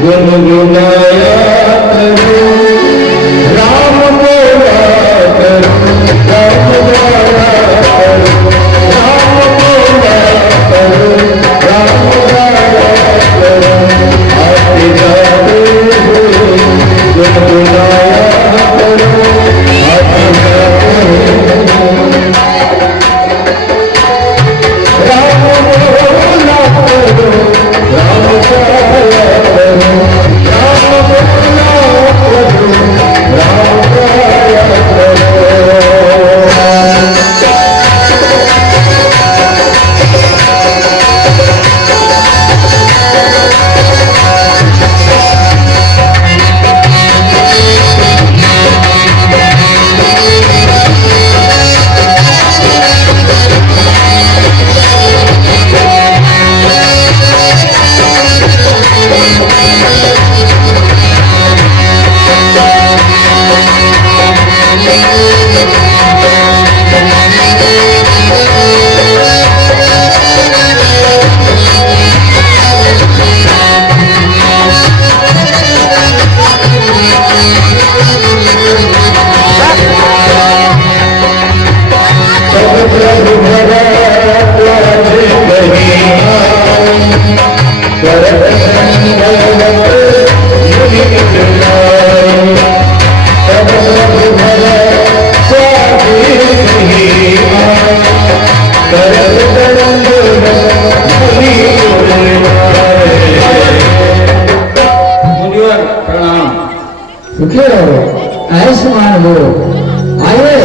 गुनगुनाया करूं, राम बोला करूं, राम गाया करूं, राम बोला करूं, राम गाया करूं, आते जाते हुए गुनगुनाया करूं, आते जाते हुए राम बोला करूं, राम गाया करूं, राम बोला करूं, राम गाया करूं। सुखी रहो, आयुष्मान हो। आइए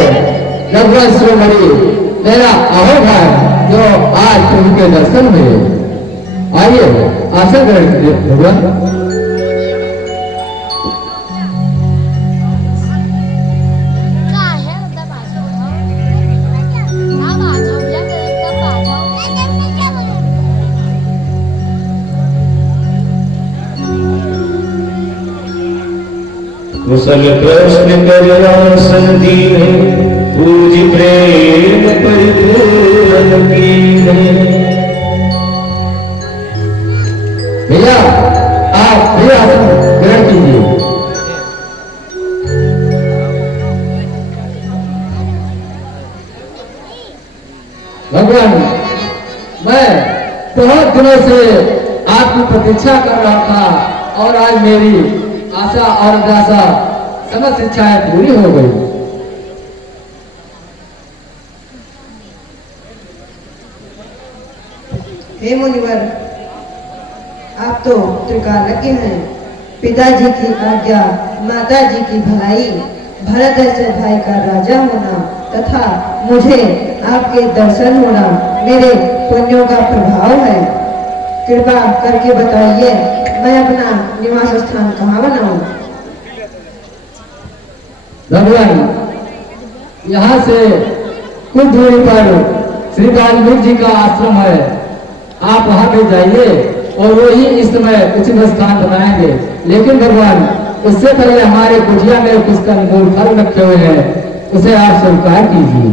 रघुवर शिरोमणि मेरा अहोभार जो आज उनके दर्शन में आइए आशा ग्रहण कीजिए भगवान। कुशल प्रश्न कर आसन दीने, पूज प्रेम परिपूरन कीने। भैया आप भी आसन ग्रहण कीजिए। भगवान मैं बहुत दिनों से आपकी प्रतीक्षा कर रहा था और आज मेरी आशा और अभिलाषा समस्त इच्छाएं पूरी हो गई। हे मुनिवर, आप तो त्रिकालज्ञ हैं। पिताजी की आज्ञा, माताजी की भलाई, भरत ऐसे भाई का राजा होना तथा मुझे आपके दर्शन होना मेरे पुण्यों का प्रभाव है। कृपा करके बताइए मैं अपना निवास स्थान कहाँ बनाऊं? भगवान यहाँ से कुछ दूरी पर श्री वाल्मीकि जी का आश्रम है, आप वहाँ पे जाइए और वो ही इस समय उचित स्थान बनाएंगे। लेकिन भगवान उससे पहले हमारे कुटिया में कुछ अनमोल फल रखे हुए हैं, उसे आप स्वीकार कीजिए।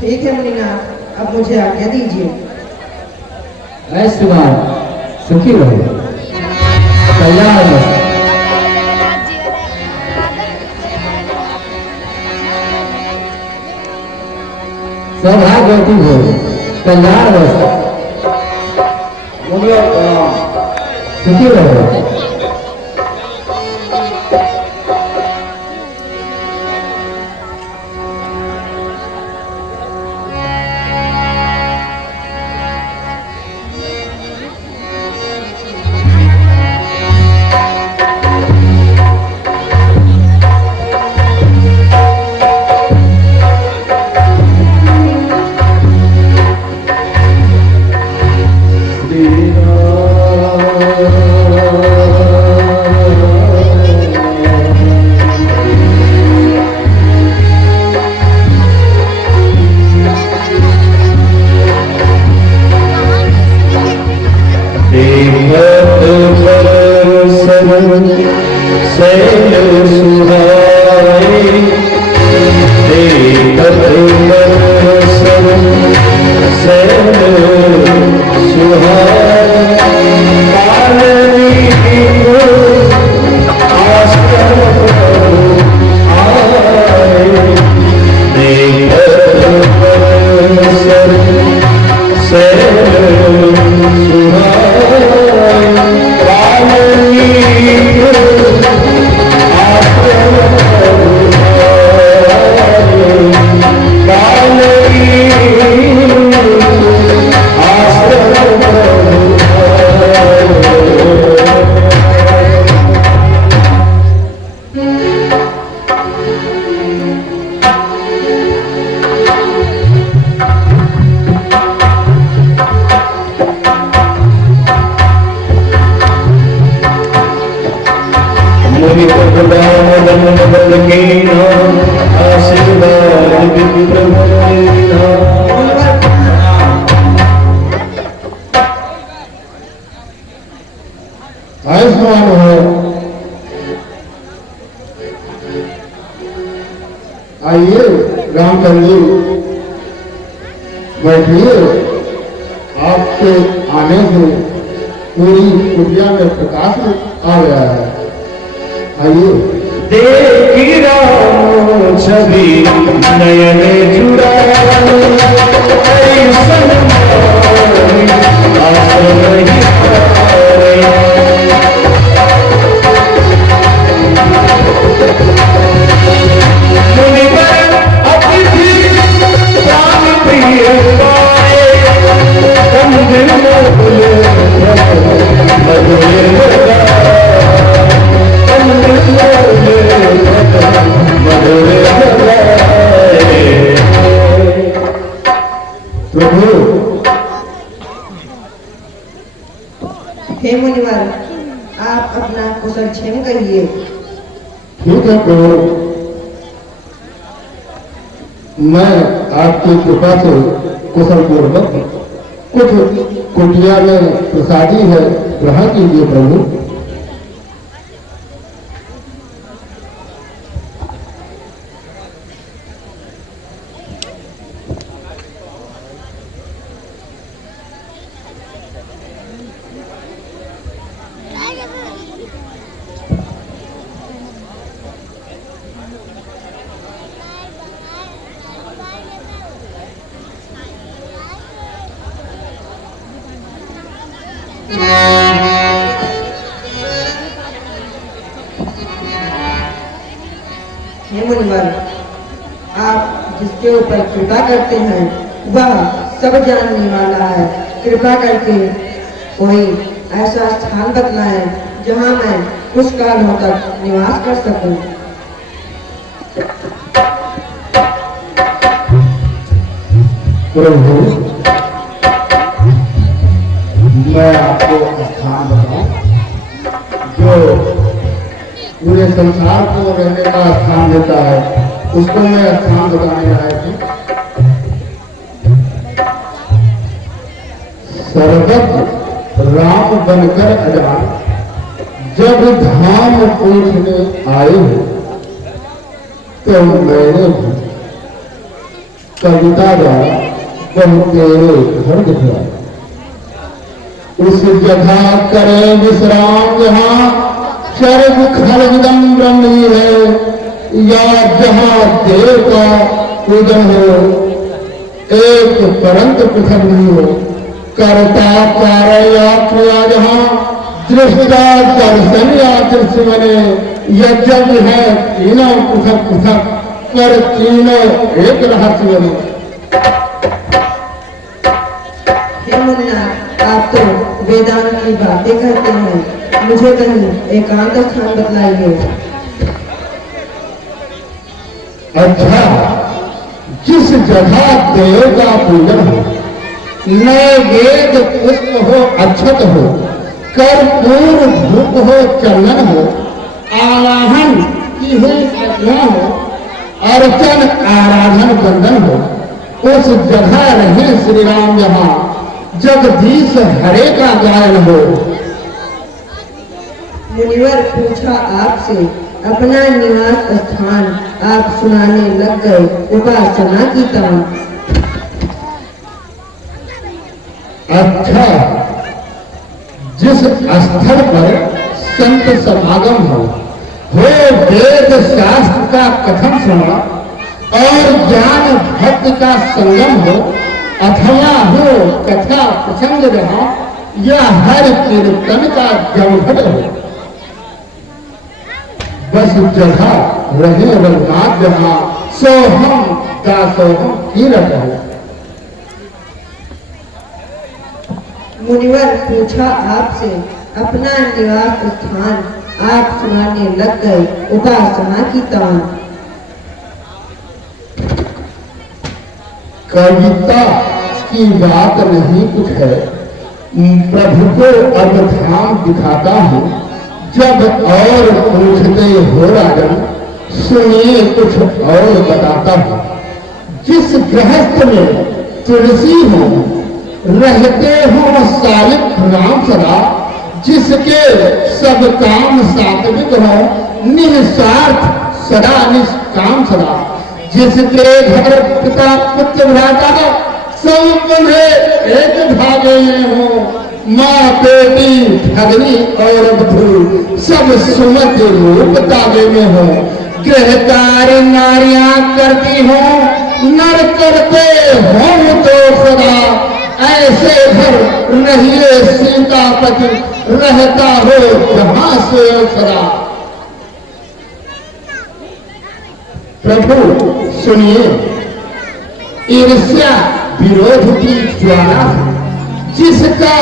ठीक है मुनिनाथ, अब मुझे आज्ञा दीजिए। ऐसे सुखी रहो, कल्याण हो। सौभाग्यवती हो, कल्याण हो, सुखी रहो। सैल सुहाए देखत सब सैल सुहाए कालनी को आश्रम आए देखत सब सैल सुहाए कालनी को आश्रम आशीर्वाद आयुष्मान हो। आइए रामचंद्र जी बैठिए। आपके आने से पूरी कुटिया में प्रकाश आ गया है। आइए। देखी राम छवि नयन जुड़ा ऐसन मुनिवर अतिथि प्राण प्रिय पाए मंदिर प्रभु हे मुनिवर, आप अपना कुशल क्षेम कहिए। ठीक है प्रभु, मैं आपकी कृपा से कुशल पूर्वक कुछ कुटिया में प्रसादी है, ग्रहण कीजिए प्रभु। हे मुनिवर, आप जिसके ऊपर कृपा करते हैं वह सब जानने वाला है। कृपा करके कोई ऐसा स्थान बतलाएं जहां मैं कुछ कालों तक निवास कर सकूं। प्रभु, मैं आपको स्थान बताऊं जो पूरे संसार को रहने का स्थान देता है, उसको मैं स्थान बताने आए थे। सर्वत्र राम बनकर अजान जब धाम पूछने आए हो तो मैंने भी कविता द्वारा तुम तेरे घर दिखलाए। उस जगह करे विश्राम जहाँ चर्म खलविदम ब्रह्मी है, या जहाँ देव का पूजन हो, एक परंत पृथक नहीं हो। कर्ता कार्य या क्रिया जहाँ दृष्टा दर्शन या दृश्य बने, यज्ञ है तीनों पृथक पृथक पर तीनों एक रहस्य बने। हे मुन्ना, आप तो वेदांत की बातें करते हैं, मुझे कहीं एकांत स्थान बतलाइए। अच्छा, जिस जगह देव का पूजन हो, नैवेद पुष्प हो, अक्षत हो, कर्पूर धूप हो, चंदन हो, आवाहन की हुई प्रज्ञा हो, अर्चन आराधन बंधन हो, उस जगह रहे श्री राम जहाँ जगदीश हरे का गायन हो। मुनिवर पूछा आपसे, अपना निवास स्थान आप सुनाने लग गए उपासना की तान। अच्छा, जिस स्थल पर संत समागम हो वेद शास्त्र का कथन सुना और ज्ञान भक्ति का संगम हो, अथवा हो कथा प्रसंग रहा या हर कीर्तन का जमघट हो, बस जगह रहे रघुनाथ जहां सोहम दासोहम कीरत हो। मुनिवर पूछा आपसे, अपना निवास स्थान आप सुनाने लग गए उपासना की तान। कविता की बात नहीं कुछ है, प्रभु को अब ध्यान दिखाता हूँ। जब और पूछते हो राजन, सुनिए कुछ और बताता हूँ। जिस गृहस्थ में तुलसी हो, रहते हो सालिक राम सदा, जिसके सब काम सात्विक हो, निस्वार्थ सदा निष्काम सदा, जिसके घर पिता पुत्र भ्राता सब बंधे एक धागे में हो, माँ बेटी भगनी और बधू सब सुमत रूप तागे में हो, गृहकारी नारियां करती हो, नर करते हो तो सदा, ऐसे घर रहिए सीतापति रहता हो जहां से सदा। प्रभु सुनिए, ईर्ष्या विरोध की ज्वाला है, जिसका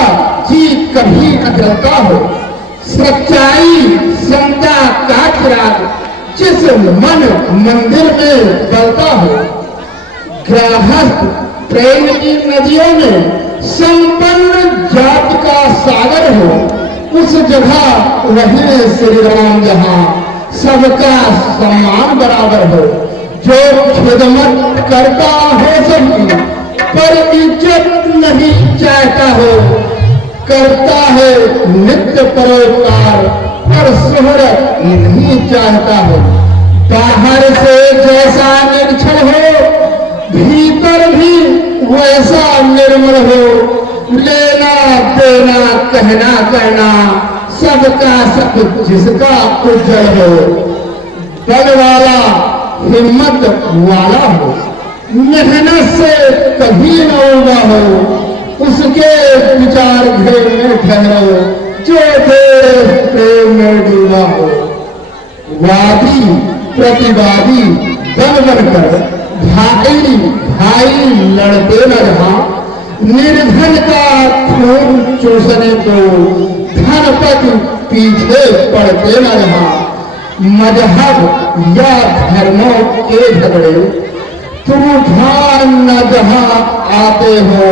जी कभी न जलता हो, सच्चाई समता का चिराग जिस मन मंदिर में जलता हो, गृहस्थ प्रेम की नदियों में संपन्न जात का सागर हो, उस जगह रहे श्री राम जहां सबका सम्मान बराबर हो, जो खिदमत करता हो सबकी पर इज्जत नहीं चाहता हो, करता है नित्य परोपकार पर शोहरत नहीं चाहता हो, बाहर से जैसा निर्छल हो भीतर भी वैसा निर्मल हो, लेना देना कहना कहना सबका सब जिसका उज्जवल हो, बल वाला हिम्मत वाला हो, मेहनत से कभी न उबा हो, उसके विचार घेर में ठहरो, जो देश प्रेम में डूबा हो। वादी प्रतिवादी बन बनकर भाई भाई लड़ते न रहा, निर्धन का खून चूसने को धनपति पीछे पड़ते न रहा, मजहब या धर्मों के झगड़े तूफान न जहां आते हो,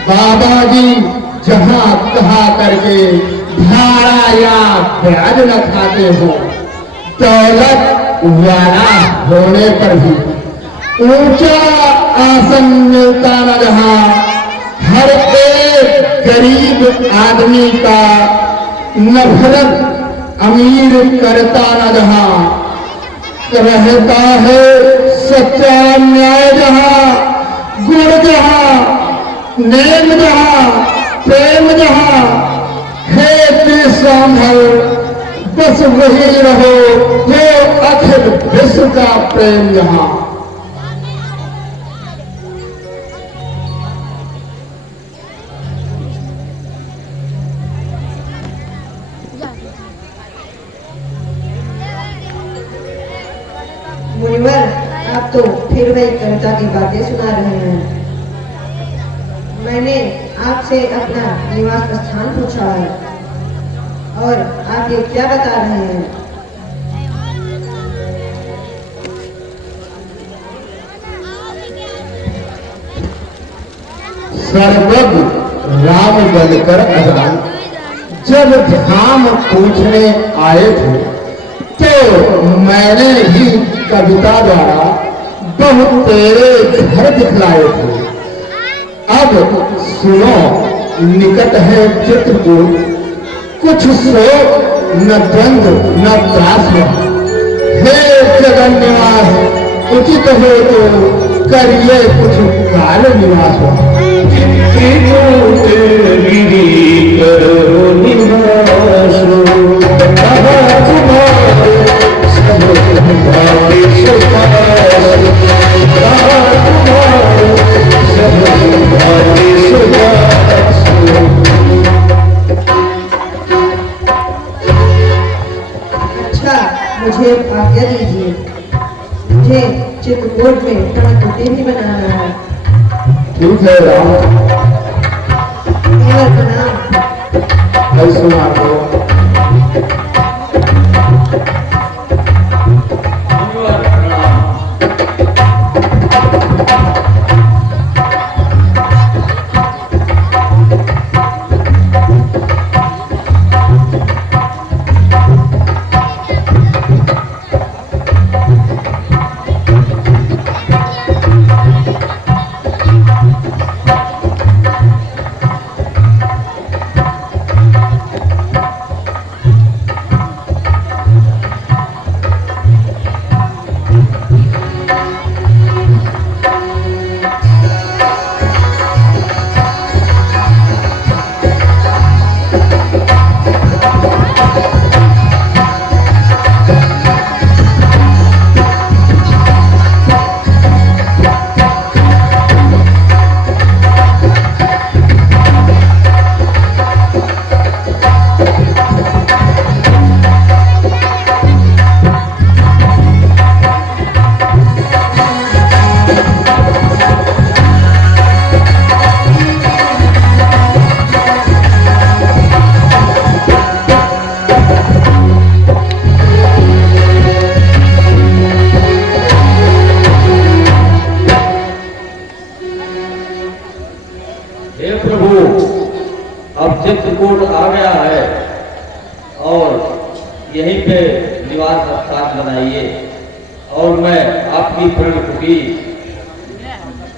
बाबा जी जहां कहा करके भाड़ा या ब्याज न खाते हो, दौलत वाला होने पर भी ऊंचा आसन मिलता न जहां, हर एक गरीब आदमी का नफरत अमीर करता न जहां, रहता है सच्चा न्याय जहां, गुण जहां, नेम जहां, प्रेम जहां, है संभल बस वही रहो जो अखिल विश्व का प्रेम जहां। मुनिवर, आप तो फिर वही कविता की बातें सुना रहे हैं। मैंने आपसे अपना निवास स्थान पूछा है और आप ये क्या बता रहे हैं? सर्वज्ञ राम बनकर अजान जब धाम पूछने आए थे, तो मैंने ही कविता द्वारा बहुत तेरे घर दिखलाए थे। अब सुनो, निकट है चित्रकूट, कुछ शोक न द्वंद न त्रास वहाँ। हे जगन निवास उचित हो तो करिए कुछ काल निवास वहाँ। चित्रकूट गिरी करो निवास, कहाँ तुम्हारे सब तुम्हारे सुभाष, कहाँ तुम्हारे सब तुम्हारे सुभाष। अच्छा, मुझे आज्ञा दीजिए, मुझे चित्रकूट में कड़ाकुटी भी बनाना है। ठीक है राम, और प्रणाम। ऐसा सुना दो। हे प्रभु, अब चित्रकूट आ गया है और यहीं पे निवास स्थान बनाइए और मैं आपकी प्रण कुटीर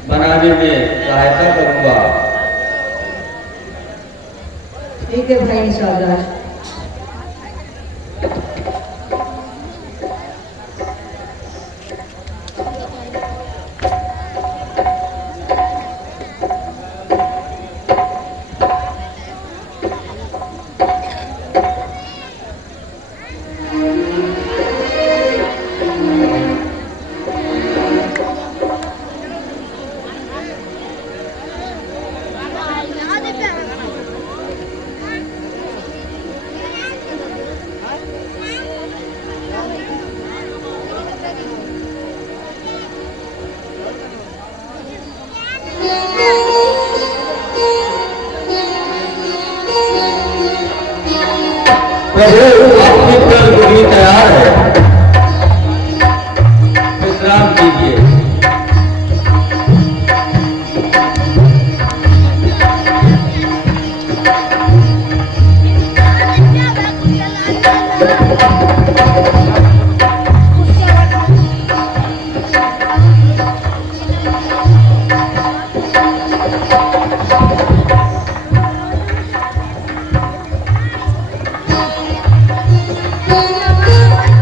बनाने में सहायता करूंगा। ठीक है भाई निषाद राज। प्रभु, आपकी प्रण कुटीर तैयार है, विश्राम कीजिए।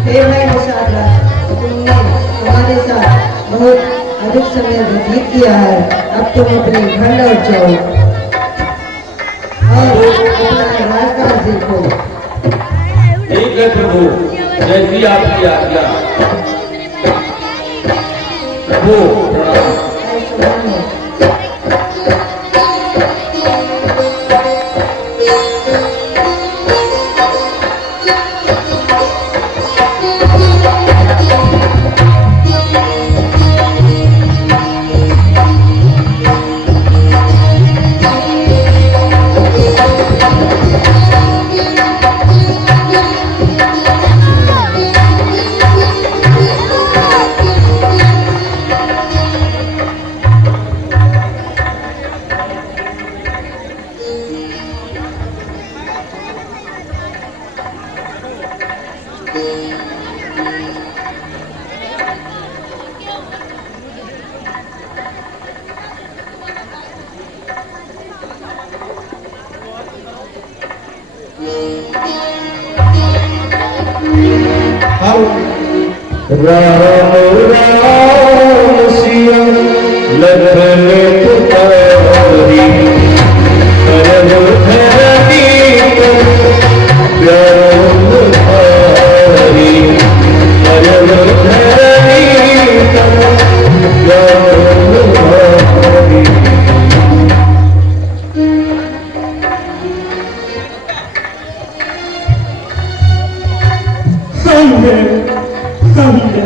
हे भाई निषाद राज, तुमने हमारे साथ बहुत अधिक समय व्यतीत किया है। अब तुम अपने घर लौट जाओ और अपना राजकाज देखो। ठीक है प्रभु, जैसी आपकी आज्ञा। प्रभु प्रणाम। ऐसा मानो। राम राम सिया लखन पुकारी करम धरती पर प्यार भारी करम धरती पर प्यार भारी हमने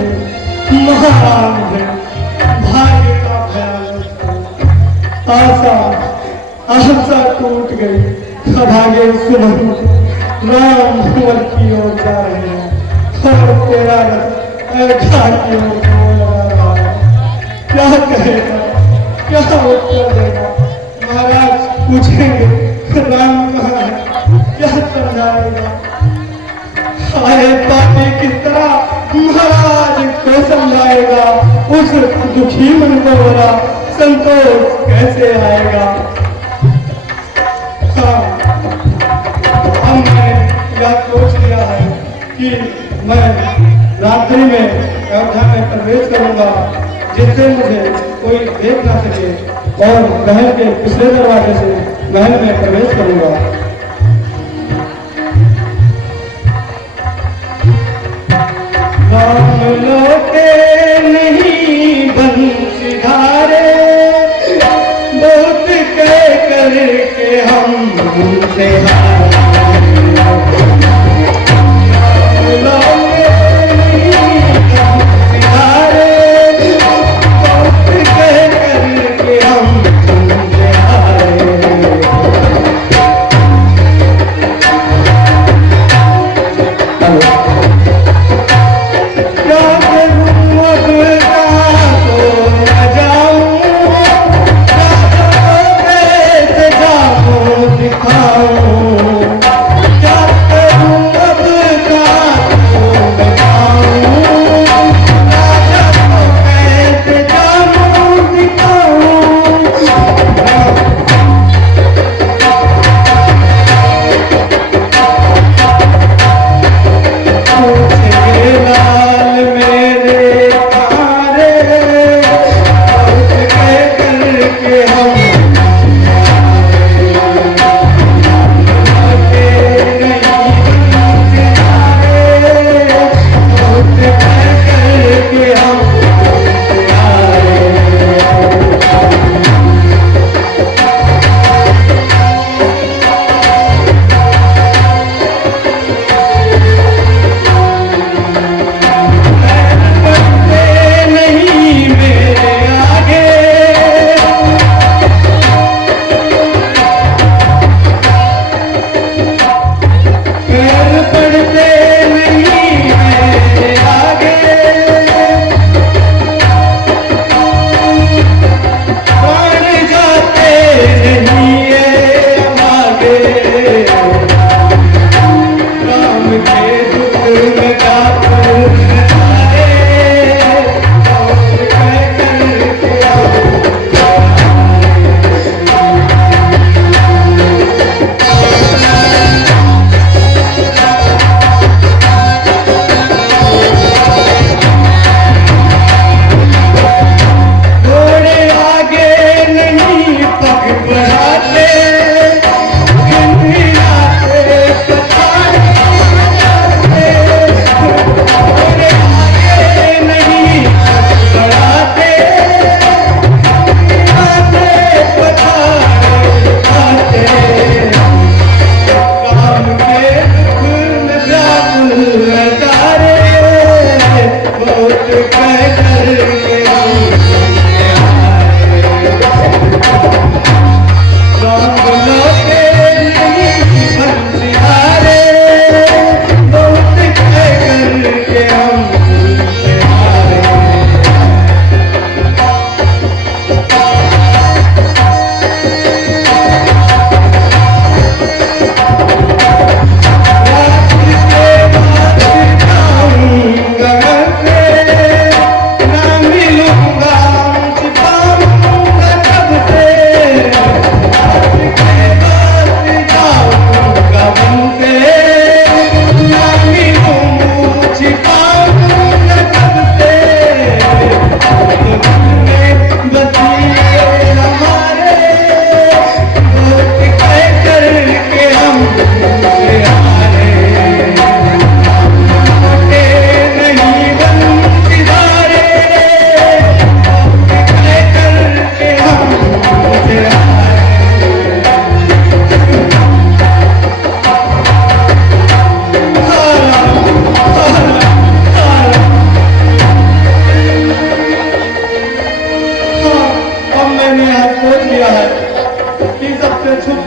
महान है भाग्य का ख्याल आशा आशा टूट गई सभागे सुमन राम भंवर की ओर जा रहे हैं और तेरा अयोध्या की ओर बोल रहा है। क्या कहेगा, क्या उत्तर देगा? महाराज पूछेंगे राम कहाँ है, क्या समझाएगा? आए पापी किस तरह महाराज को समझाएगा? उस दुखी मन को बोला संतोष कैसे आएगा? हाँ, हमने यह सोच लिया है कि मैं रात्रि में अयोध्या में प्रवेश करूंगा जिससे मुझे कोई देख ना सके और महल के पिछले दरवाजे से महल में प्रवेश करूंगा। राम लौटे नहीं बंशीधारे बहुत कह करके हमसे हारे। राम लौटे नहीं बंशीधारे बहुत कह करके हमसे हारे।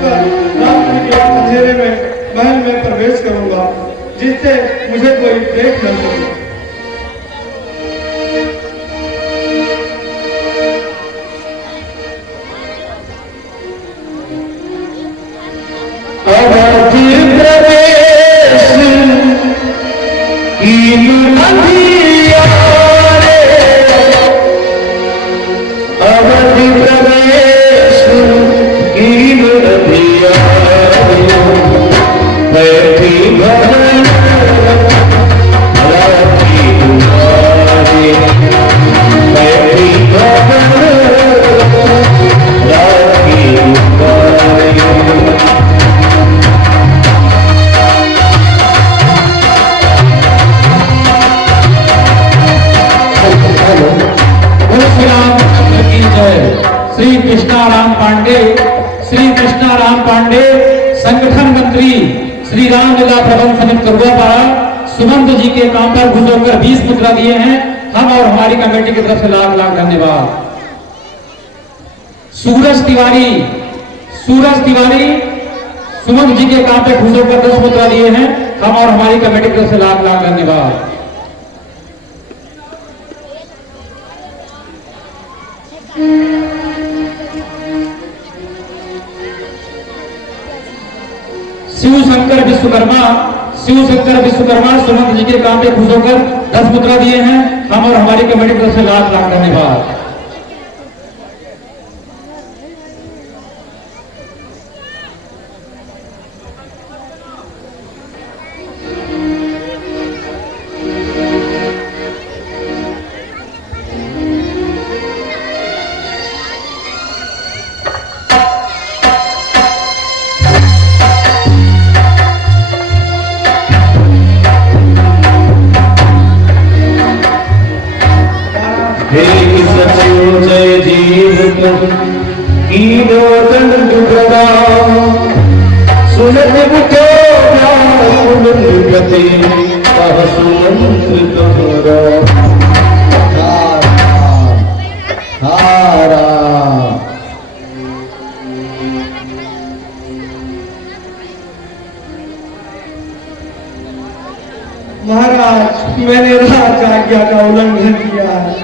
होकर रात्रि के अंधेरे में महल में प्रवेश करूंगा, जिससे मुझे कोई देख न सके। अवधि प्रवेश कीन नदिया रे, अवधि प्रवेश कीन नदिया रे, बैठी भवन राखी दुआरे, बैठी भवन राखी दुआरे। श्री कृष्णाराम पांडे, श्री कृष्णाराम पांडे संगठन मंत्री श्री रामलीला प्रबंध समिति करुआपाड़ा सुमंत जी के काम पर घुस होकर 20 मुद्रा दिए हैं। हम और हमारी कमेटी की तरफ से लाख लाख धन्यवाद। सूरज तिवारी सुमंत जी के काम पर घुस होकर 10 मुद्रा दिए हैं। हम और हमारी कमेटी की तरफ से लाख लाख धन्यवाद। शिव शंकर विश्वकर्मा सुमंत जी के काम पे खुश होकर 10 मुद्रा दिए हैं। हम और हमारी कमेटी की तरफ से लाख लाख धन्यवाद। जय जीव कीनो दंड प्रणाम, सुनत मुखो गति कह सुमंत्र तुम्हारा। महाराज, मैंने राज आज्ञा का उल्लंघन किया है।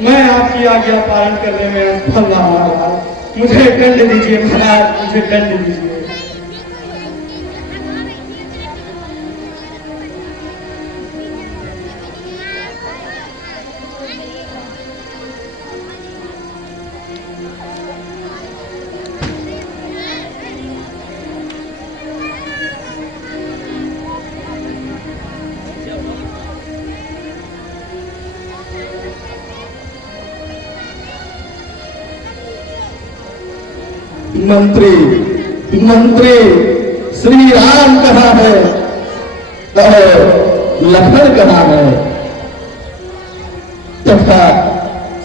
मैं आपकी आज्ञा पालन करने में असफल रहा महाराज। मुझे दंड दीजिए महाराज, मुझे दंड दीजिए। मंत्री श्री राम कहाँ है और लखन कहाँ है तथा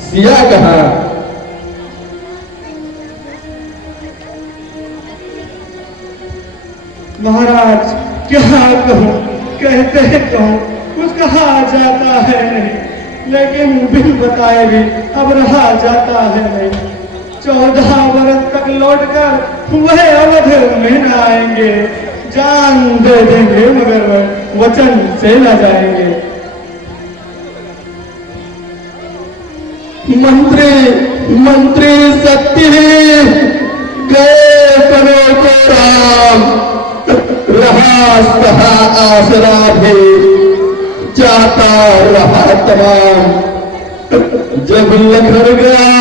सिया कहाँ? महाराज, क्या कहूँ, कहते कहूँ कुछ कहा जाता है नहीं, लेकिन बिन बताए भी अब रहा जाता है नहीं। 14 वर्ष तक लौटकर वह अवध में न आएंगे। जान दे देंगे मगर वचन से न जाएंगे। मंत्री सत्य गए करो को राम, रहा सहा आसरा भी जाता रहा तमाम। जब लखन गया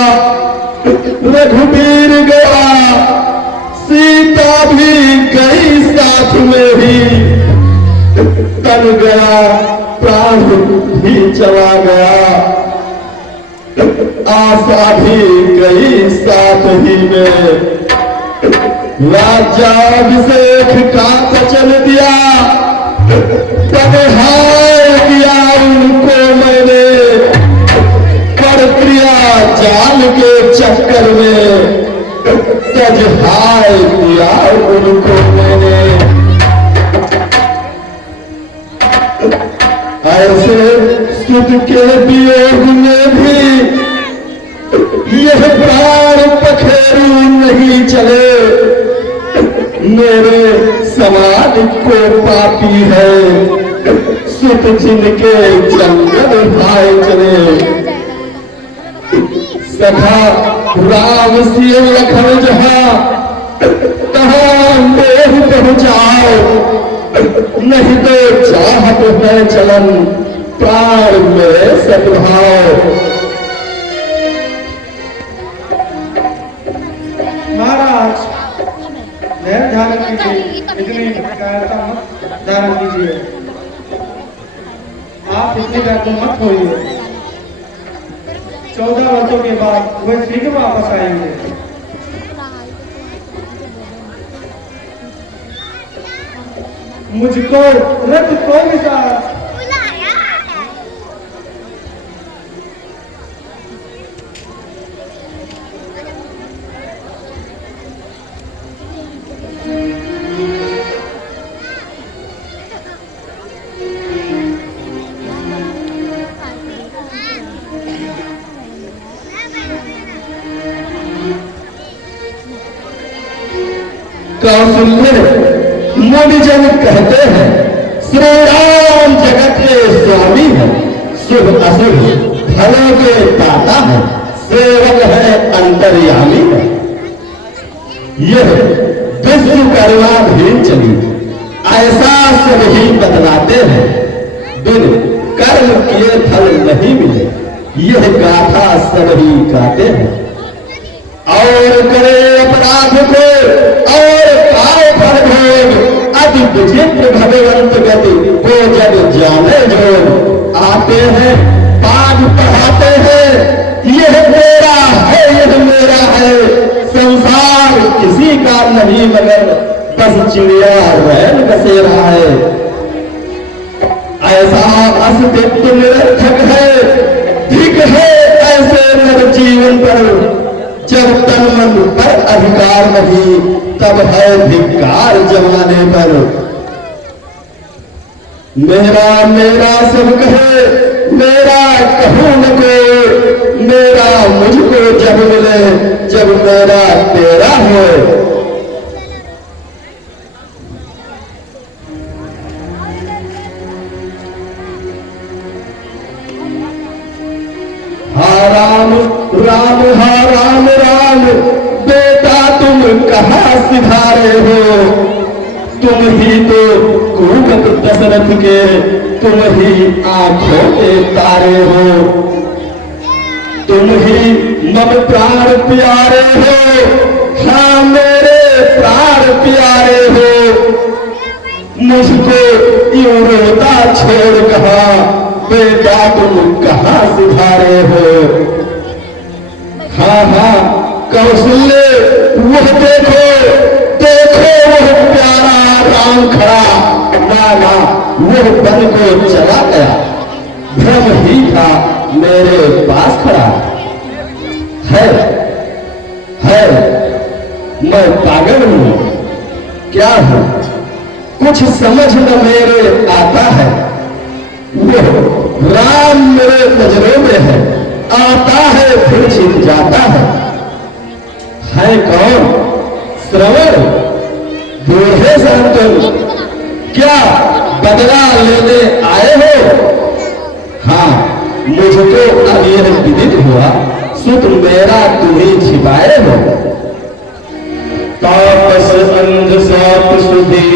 रघुवीर गया, सीता भी गई साथ में ही, तन गया प्राण भी चला गया, आशा भी गई साथ ही में। राज्याभिषेक का चल दिया, बनिहार किया उनको मैंने, प्रक्रिया जाल के चक्कर में तजहाय दिया उनको मैंने। ऐसे सुध के वियोग में भी यह प्राण पखेरु नहीं चले। मेरे समाज को पापी है, सुत जिनके जंगल भाई चले, सखा राम सिय लखन जहां कहाँ मेह पहुंचाओ, नहीं तो चाहत है चलन प्राण में सद्भाव। महाराज धैर्य धारण कीजिए, इतनी कायरता मत धारण कीजिए, आप इतने व्याकुल मत होइए। 14 वर्षों के बाद वह शीघ्र वापस आएंगे। मुझको रथ कोई विचार कौशल्य मुनिजन कहते हैं श्री राम जगत के स्वामी है, शुभ अशुभ फलों के दाता है, सेवक है अंतर्यामी है। यह विश्वकर्माधीन चली ऐसा सब ही बतलाते हैं, बिन कर्म किए फल नहीं मिले यह गाथा सब ही गाते हैं। और करे अपराध को और पाए पर भोग, अति विचित्र भगवंत गति को जब जाने जो आते हैं पाठ पढ़ाते हैं। यह मेरा है, यह मेरा है, संसार किसी का नहीं मगर बस चिड़िया रैन बसेरा है। ऐसा अस्तित्व निरर्थक है, धिक है ऐसे नर जीवन पर, जब तन मन पर अधिकार नहीं तब है धिक्कार जमाने पर। मेरा मेरा सब कहे मेरा कहूं न को, मेरा मुझको जब मिले जब मेरा तेरा हो। हा राम राम हा राम राम, बेटा तुम कहाँ सिधारे हो, तुम ही तो कूकत दशरथ के, तुम ही आंखों के तारे हो, तुम ही मम प्राण प्यारे हो, हाँ मेरे प्राण प्यारे हो। मुझको यूं रोता छोड़ कहा, बेटा तुम कहाँ सिधारे हो। हाँ हाँ कौशल्य वह देखो देखो वह प्यारा राम खड़ा, ना ना वह बन को चला गया, भ्रम ही था मेरे पास खड़ा है। मैं पागल हूँ क्या हूँ, कुछ समझ न मेरे आता है। वो राम मेरे नजरों में है, आता है फिर छिप जाता है कौन श्रवण बूढ़े संतन, क्या बदला लेने आए हो। हाँ मुझको अब यह विदित हुआ, सुत मेरा तुम्हें छिपाए हो। तापस अंध साप सुधी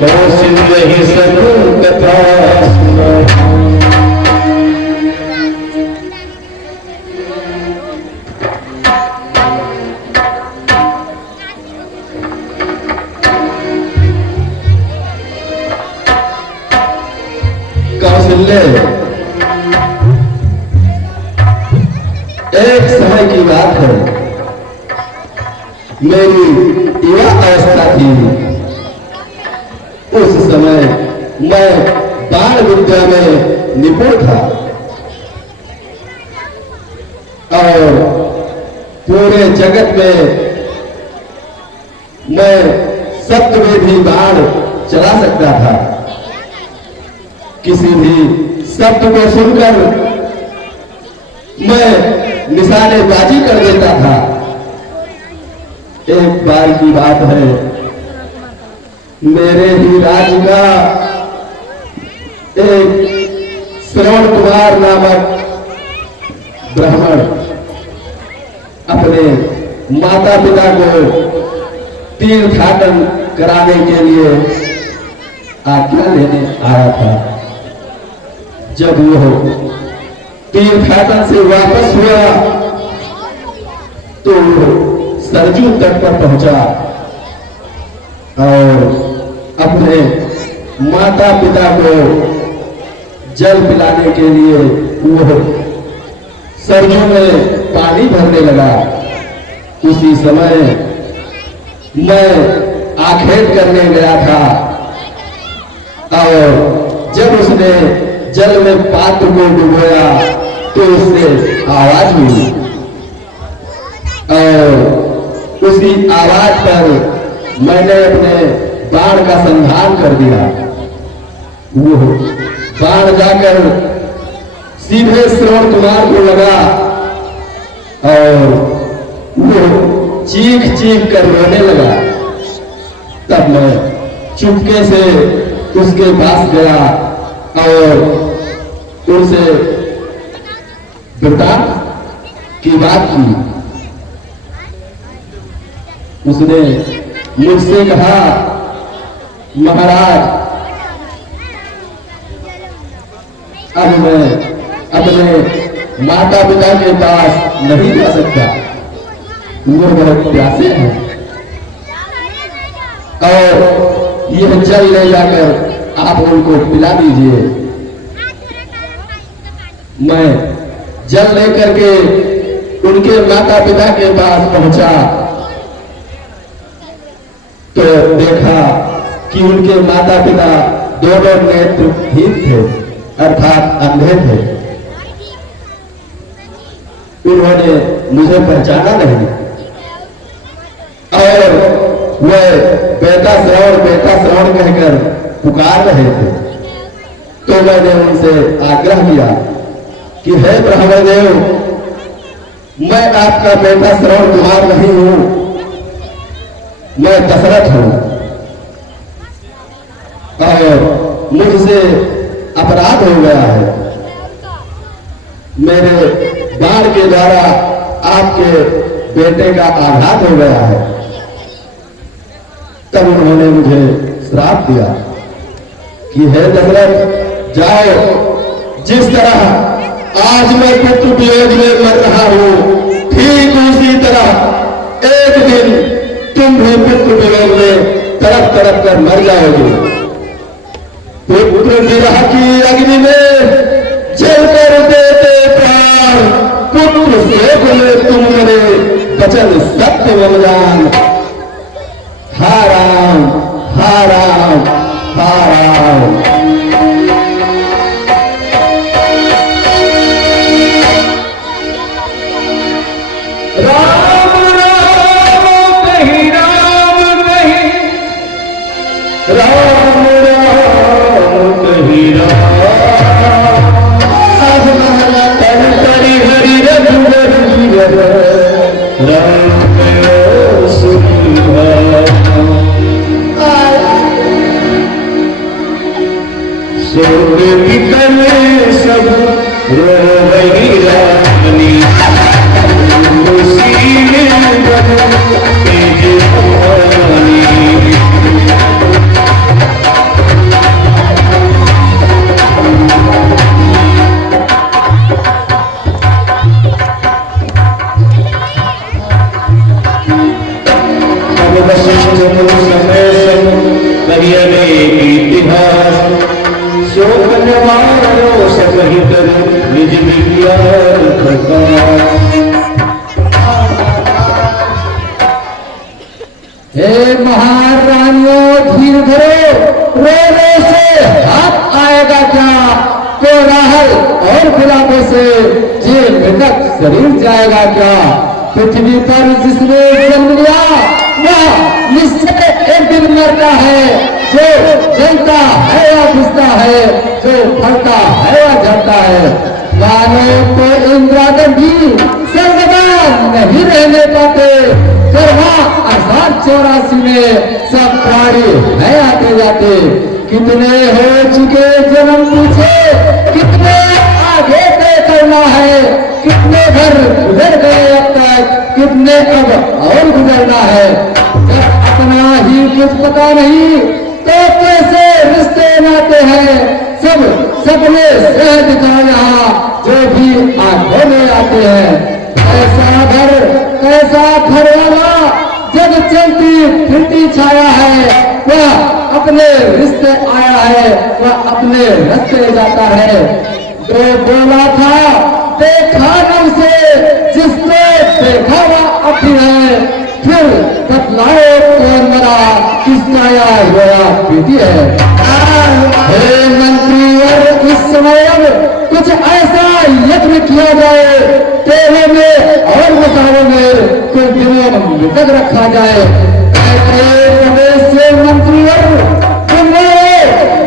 कौशिक नहीं सनु कथा कौशल्य एक समय की बात है, मेरी युवा अवस्था थी। उस समय मैं बाण विद्या में निपुण था और पूरे जगत में मैं सप्तवेदी बाण चला सकता था। किसी भी शब्द को सुनकर मैं निशानेबाजी कर देता था। एक बार की बात है, मेरे ही राज्य का एक श्रवण कुमार नामक ब्राह्मण अपने माता पिता को तीर्थाटन कराने के लिए आज्ञा लेने आया था। जब वो तीर्थाटन से वापस हुआ तो सरजू तट पर पहुंचा और अपने माता पिता को जल पिलाने के लिए वो सरजू में पानी भरने लगा। उसी समय मैं आखेट करने गया था और जब उसने जल में पात्र को डुबोया तो उससे आवाज हुई और उसी आवाज पर मैंने अपने बाण का संधान कर दिया। वो बाण जाकर सीधे श्रवण कुमार को लगा और वो चीख चीख कर रोने लगा। तब मैं चुपके से उसके पास गया और उनसे वृतांत की बात की। उसने मुझसे कहा, महाराज अब मैं अपने माता पिता के पास नहीं जा सकता, वो बहुत प्यासे हैं और यह जल ले जाकर आप उनको पिला दीजिए। मैं जल लेकर के उनके माता पिता के पास पहुंचा तो देखा कि उनके माता पिता दोनों नेत्रहीन थे, अर्थात अंधे थे। उन्होंने मुझे पहचाना नहीं और वह बेटा श्रवण कहकर पुकार रहे थे। तो मैंने उनसे आग्रह किया कि हे ब्रह्मदेव, मैं आपका बेटा श्रवण कुमार नहीं हूं, मैं दशरथ हूं और मुझसे अपराध हो गया है। मेरे बाण के द्वारा आपके बेटे का आघात हो गया है। तब उन्होंने मुझे श्राप दिया कि हे दशरथ, जाओ, जिस तरह आज मैं पुत्र वियोग में मर रहा हूं, ठीक उसी तरह एक दिन तुम भी पुत्र वियोग में तड़प तड़प कर मर जाओगे। पुत्र विरह की अग्नि में जलकर देते प्राण, पुत्र शोक में तुम मेरे वचन सत्य मम जान। हा राम, हा राम, हा राम। सब रो रही रानी, उसी में तेज पानी। अब वशिष्ठ समय कही अनेक इतिहास, शोक निवारो सहित निज विज्ञान प्रकाश। हे महारानियों, धीर धरो, रोने से हाथ आएगा क्या? तो राहल और गुलाबों से ये मृतक शरीर जाएगा क्या? पृथ्वी पर जिसने जन्म लिया वह निश्चय एक दिन मरता है। जो जलता है या बुझता है, जो फलता है या झड़ता है। मानव को इंद्रादन भी सर्वदा नहीं रहने पाते। यहाँ 1884 में सब प्राणी है आते जाते, कितने हो चुके जन्म पूछे, कितने आगे तय करना है, कितने घर गुजर गए अब तक, कितने अब और गुजरना है। जब अपना ही कुछ पता नहीं तो कैसे रिश्ते नाते हैं, सब सपने सहज का यहाँ जो भी आंखों में आते हैं। कैसा घर वाला जग चलती फिरती छाया है, वह अपने रिश्ते आया है, वह अपने रास्ते जाता है। जो बोला था देखा न उसे, जिसने देखा वह अपनी है, फिर बतलाओ कौन मरा, किसका यार रोया पीती है। हे मंत्रीवर, इस समय अब कुछ ऐसा यत्न किया जाए, तेरे में और मसालों में कुछ दिनों मृतक रखा जाए। से मंत्रीवर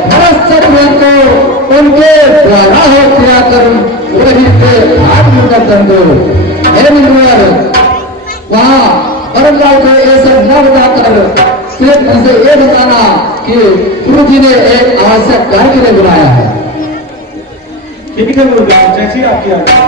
भरत शत्रु को उनके द्वारा हत्या कर वही पे आत्मदर्शन दो। हे मंत्रीवर, वहाँ बरमलाल को ये सब न बताकर सिर्फ उसे ये बताना कि गुरु जी ने एक आवश्यक कार्य के लिए बुलाया है। ठीक है गुरुदेव, जैसी आपकी आज्ञा।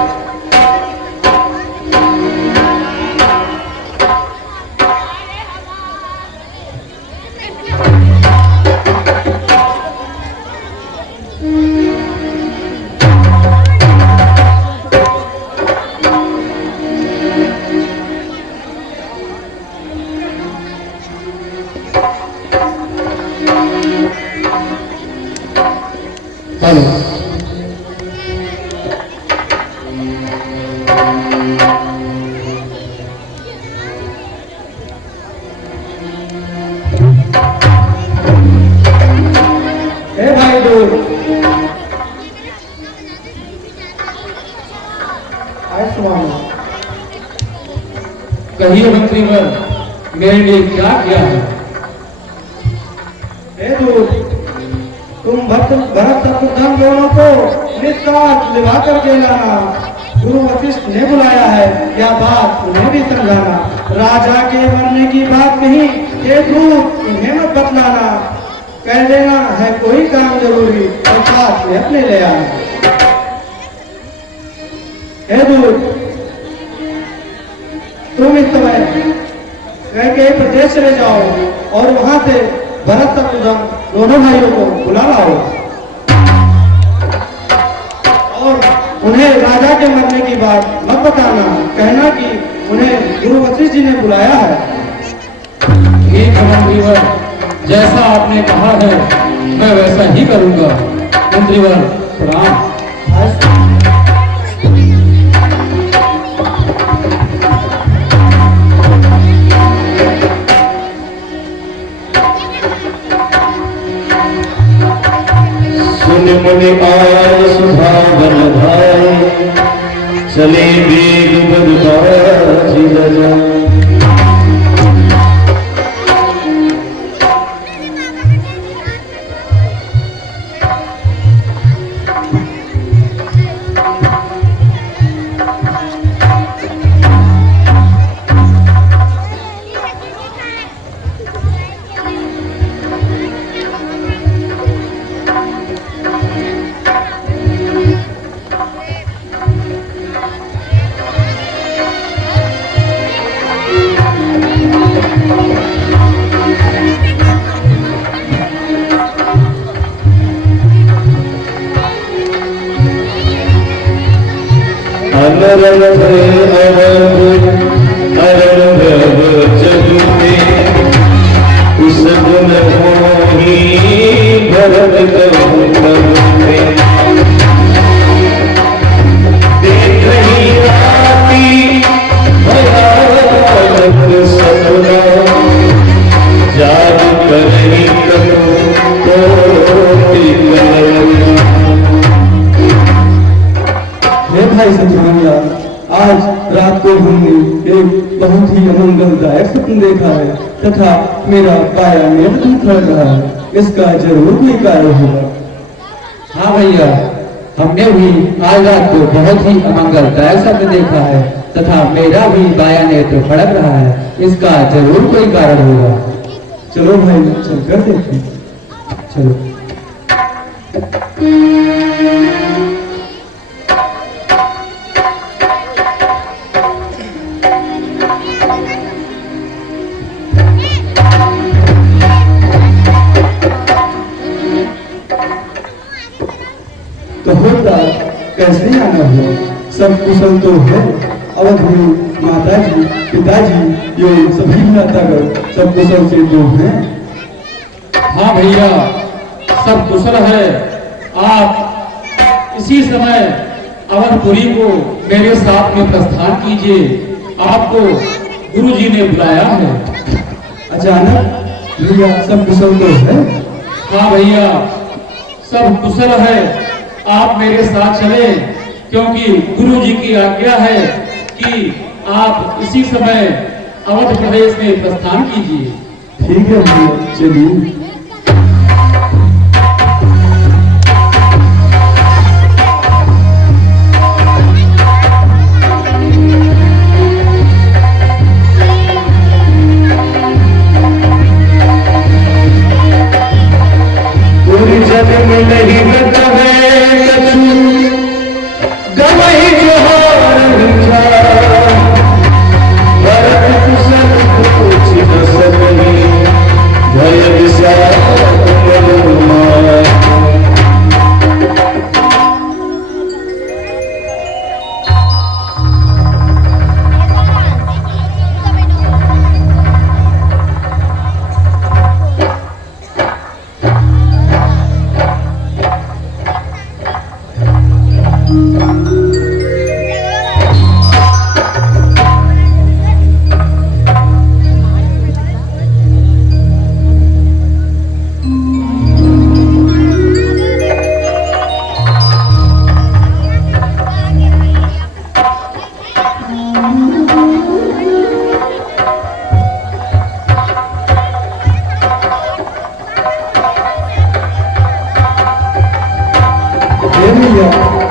कहिए मंत्रीवर, मेरे लिए क्या किया है? तुम भरत शत्रुघ्न दोनों को निष्कात लिवा करके लाना। गुरु वशिष्ठ ने बुलाया है, यह बात उन्हें भी समझाना। राजा के मरने की बात कही, ये दूत उन्हें मत बतलाना। कह देना है कोई काम जरूरी और साथ में अपने ले आना। दूत, तुम इस समय कई प्रदेश चले जाओ और वहां से भरत शत्रुघ्न दोनों भाइयों को बुला लाओ और उन्हें राजा के मरने की बात मत बताना। कहना कि उन्हें गुरु वशिष्ठ जी ने बुलाया है। ठीक है मंत्रीवर, जैसा आपने कहा है मैं वैसा ही करूंगा। मंत्रीवर प्रणाम। मुनि आय सुभावन धाय, चले वेग बदबाजी लजा। आज रात को हमने एक बहुत ही अमंगलदायक स्वप्न देखा है तथा मेरा काया में दुख रहा है। इसका जरूर कोई कारण होगा। हाँ भैया, हमने भी आज रात को बहुत ही अमंगलदायक स्वप्न देखा है तथा मेरा भी बाया नेत्र फड़क रहा है, इसका जरूर कोई कारण होगा। चलो भाई चलकर देखें। चलो। तो होता कैसे आना हो, सब कुशल तो है। अवध में माता जी, पिताजी, ये सभी मातागण सब कुशल से तो हैं। हाँ भैया, सब कुशल है। आप इसी समय अवधपुरी को मेरे साथ में प्रस्थान कीजिए, आपको गुरुजी ने बुलाया है। अचानक भैया सब कुशल तो है। हाँ भैया, सब कुशल है। आप मेरे साथ चले, क्योंकि गुरुजी की आज्ञा है कि आप इसी समय अवध प्रदेश में प्रस्थान कीजिए। ठीक है भैया, चलिए।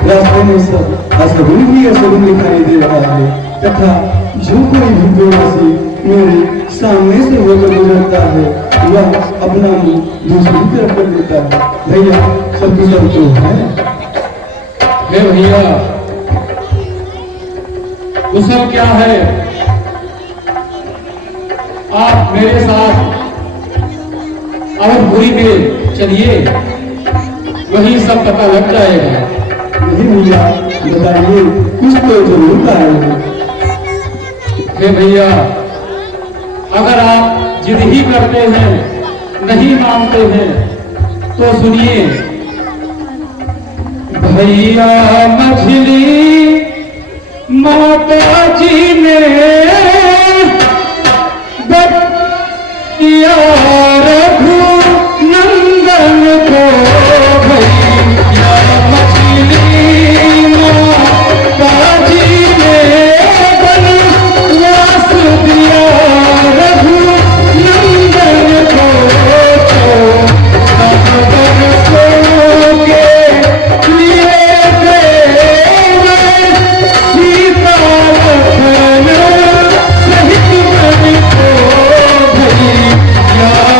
रास्ते में सब असगुन ही असगुन दिखाई दे रहा है, तथा जो कोई भी बेवासी मेरे सामने से होकर गुजरता है वह अपना मुंह दूसरी तरफ कर देता है। भैया सब कुशल तो है। हे भैया, कुशल क्या है? आप मेरे साथ अवधपुरी में चलिए, वही सब पता लग जाएगा। नहीं भैया बताइए, कुछ तो जरूर कारण है। हे भैया, अगर आप जिद ही करते हैं, नहीं मानते हैं, तो सुनिए। भैया मछली माता जी ने बतिया रघु नंदन को, भैया मछली माता जी ने वनवास दिया रघु नंदन को, तो के लिए सीता लखन सहित मन को भैया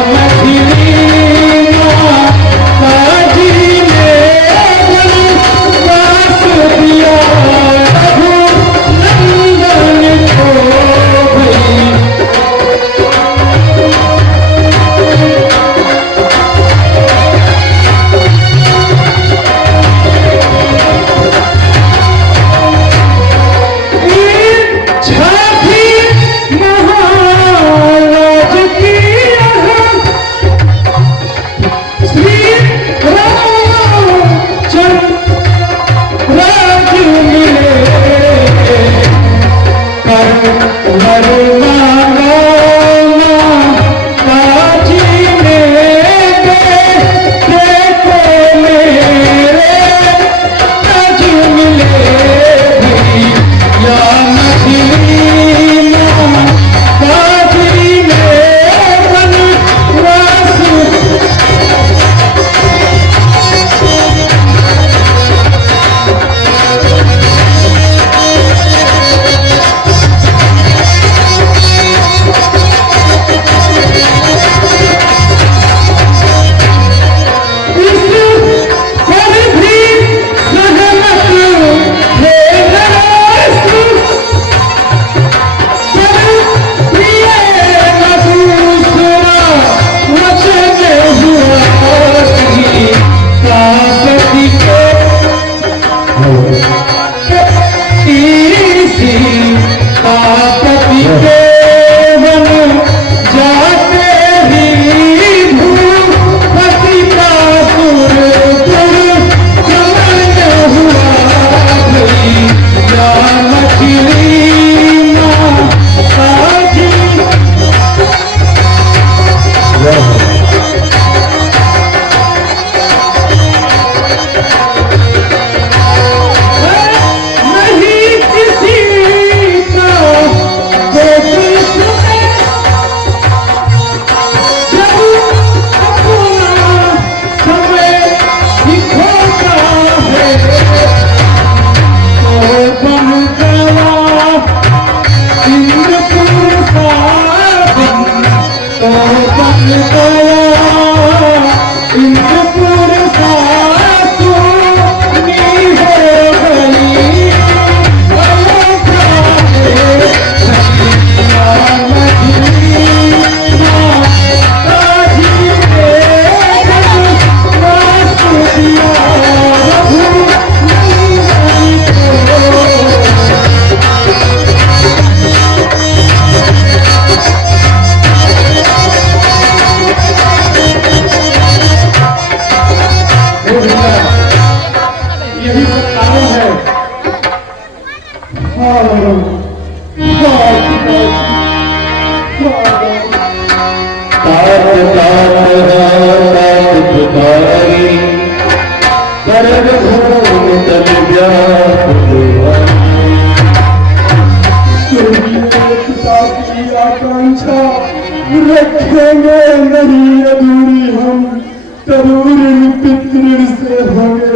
से होंगे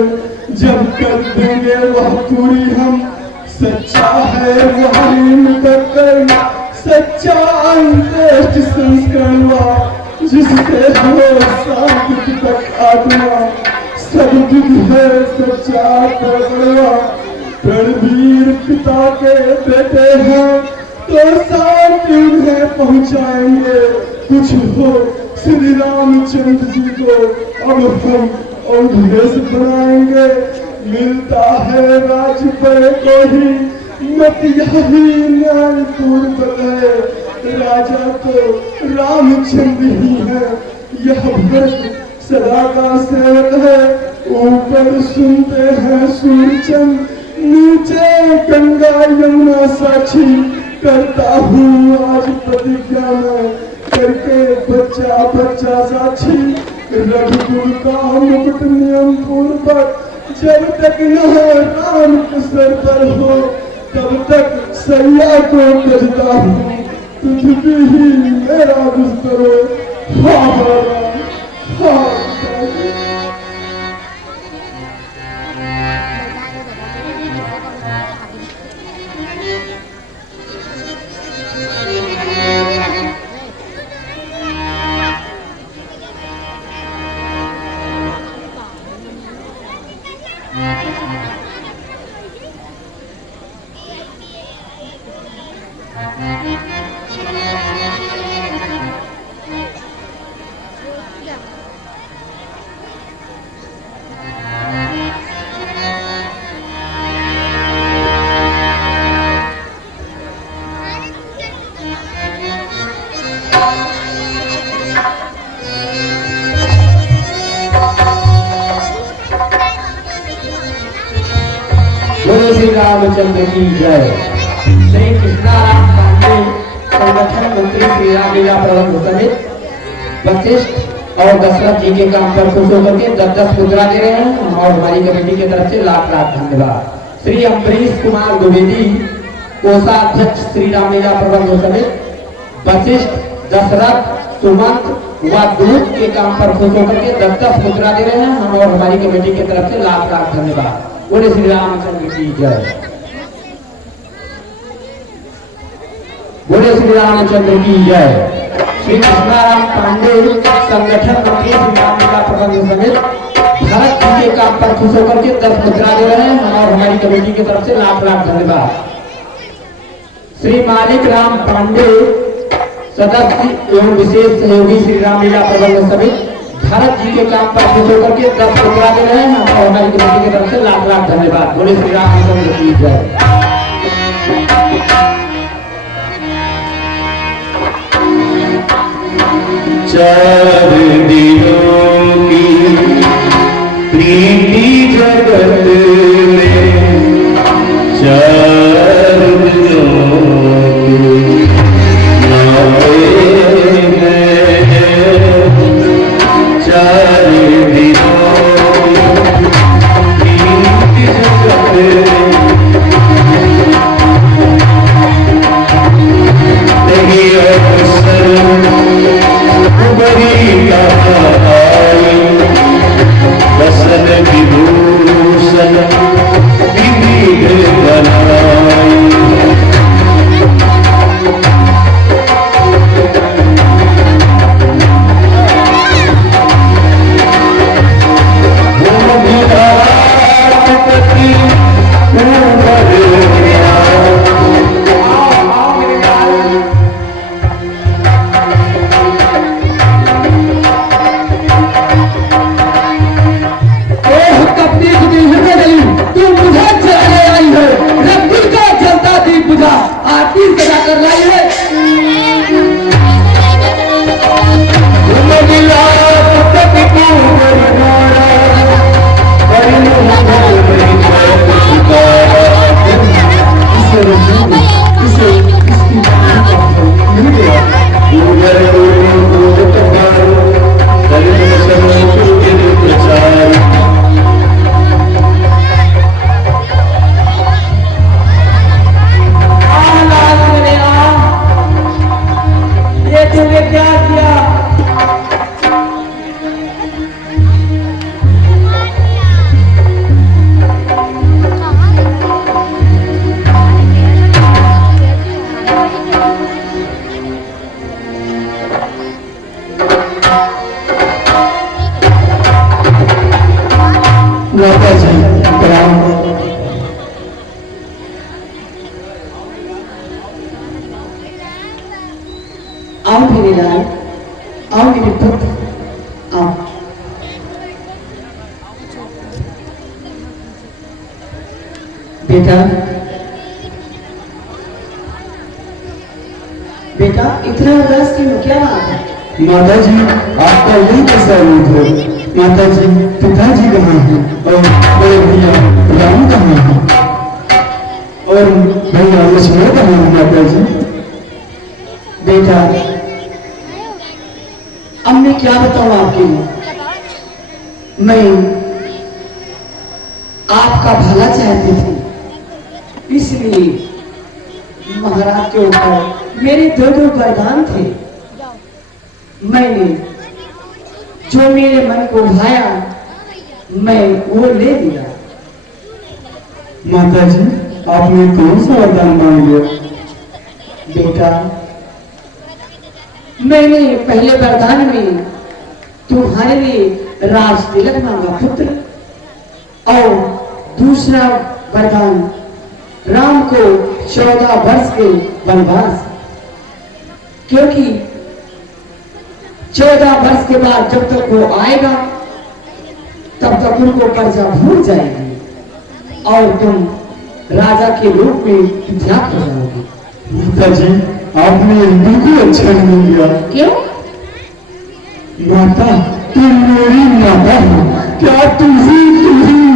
जब कर देंगे वह पूरी हम। सच्चा है वह मुकद्दर, सच्चा अंत्येष्टि संस्करण वह, जिससे हो शांति तक आत्मा। सब दुख है सच्चा परवा, रणवीर पिता के बेटे हैं तो शांति उन्हें पहुंचाएंगे। कुछ हो श्री रामचंद्र जी को अब हम अवधेश बनाएंगे। मिलता है राज पर को ही मत यही न्यायपूर्ण है। राजा तो रामचंद्र ही है, यह भरत सदा का सेवक है। ऊपर सुनते हैं सूर्यचंद, नीचे गंगा यमुना साक्षी। करता हूँ आज प्रतिज्ञा में करके बच्चा बच्चा साक्षी। रघुकुल का मुकुट नियम पूर्वक जब तक न राम के सर पर हो, तब तक सैया को करता हूँ। पृथ्वी ही मेरा बिस्तर हो। हाँ श्री रामचंद्र की जय। श्री कृष्णाराम पांडे संगठन मंत्री श्री रामलीला प्रबंध समिति वशिष्ठ और दशरथ जी के काम पर खुश होकर के 10-10 मुद्रा दे रहे हैं और हमारी कमेटी की तरफ से लाख लाख धन्यवाद। श्री अम्बरीश कुमार द्विवेदी कोषाध्यक्ष श्री रामलीला प्रबंध समिति वशिष्ठ दशरथ सुमंत व दूत के काम पर खुश होकर के 10-10 मुद्रा दे रहे हैं और हमारी कमेटी की तरफ से लाख लाख धन्यवाद। बोले श्री रामचंद्र की जय। बोले श्री रामचंद्र की जय। श्री कृष्णाराम पांडे संगठन मंत्री श्री रामलीला प्रबंध समिति भरत जी के काम पर खुश होकर के 10 मुद्रा दे रहे हैं और हमारी कमेटी की तरफ से लाख लाख धन्यवाद। श्री मालिक राम पांडे सदस्य एवं विशेष सहयोगी श्री रामलीला प्रबंध समिति भारत जी के काम पर खुश होकर के 10 मुद्रा दे रहे हैं और हमारी कमेटी की तरफ से लाख लाख धन्यवाद। बोले श्री रामचंद्र की जय। चार दिनों की प्रीति जगत में, चार दिनों की चार दिनों प्रीति जगत नहीं अवसर बड़ी बसन विभूषण विविध बनाई। माता जी प्रणाम। आओ मेरे लाल, आओ मेरे पुत्र, आओ। बेटा बेटा इतना उदास क्यों, क्या बात है? माता जी आपका यही कैसा रूप है? माता जी पिताजी कहाँ हैं और बड़े भैया राम कहाँ हैं और भैया लक्ष्मण कहाँ हैं? माता जी बेटा अब मैं क्या बताऊं आपके लिए? मैं आपका भला चाहती थी, इसलिए महाराज के ऊपर मेरे दो वरदान थे। मैंने जो मेरे मन को भाया मैं वो ले लिया। माता जी आपने कौन सा वरदान मांग लिया? बेटा मैंने पहले वरदान में तुम्हारे लिए राज तिलक मांगा पुत्र, और दूसरा वरदान राम को 14 वर्ष के वनवास, क्योंकि 14 वर्ष के बाद जब तक वो आएगा तब तक उनको प्रजा भूल जाएगी और तुम राजा के रूप में विख्यात हो जाओगे। माता जी आपने बिल्कुल अच्छा नहीं किया। क्यों? माता तुम मेरी माता हो, क्या तुम ही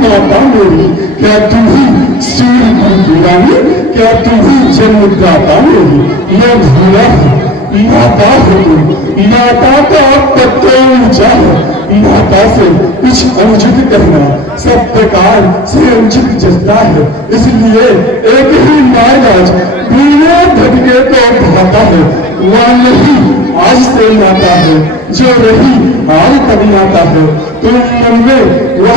माता मेरी, क्या तुम ही सूर्य की रानी, क्या तुम ही जन्मदाता मेरी। मैं भूला हूँ माता हो तुम, माता का पत्ता ऊंचा है, माता से कुछ अनुचित कहना सब प्रकार से अनुचित जचता है, इसलिए एक ही मायराज बिना भटके को भाता है। वह नहीं आज से माता है, जो रही आज तक माता है। तुम मन में या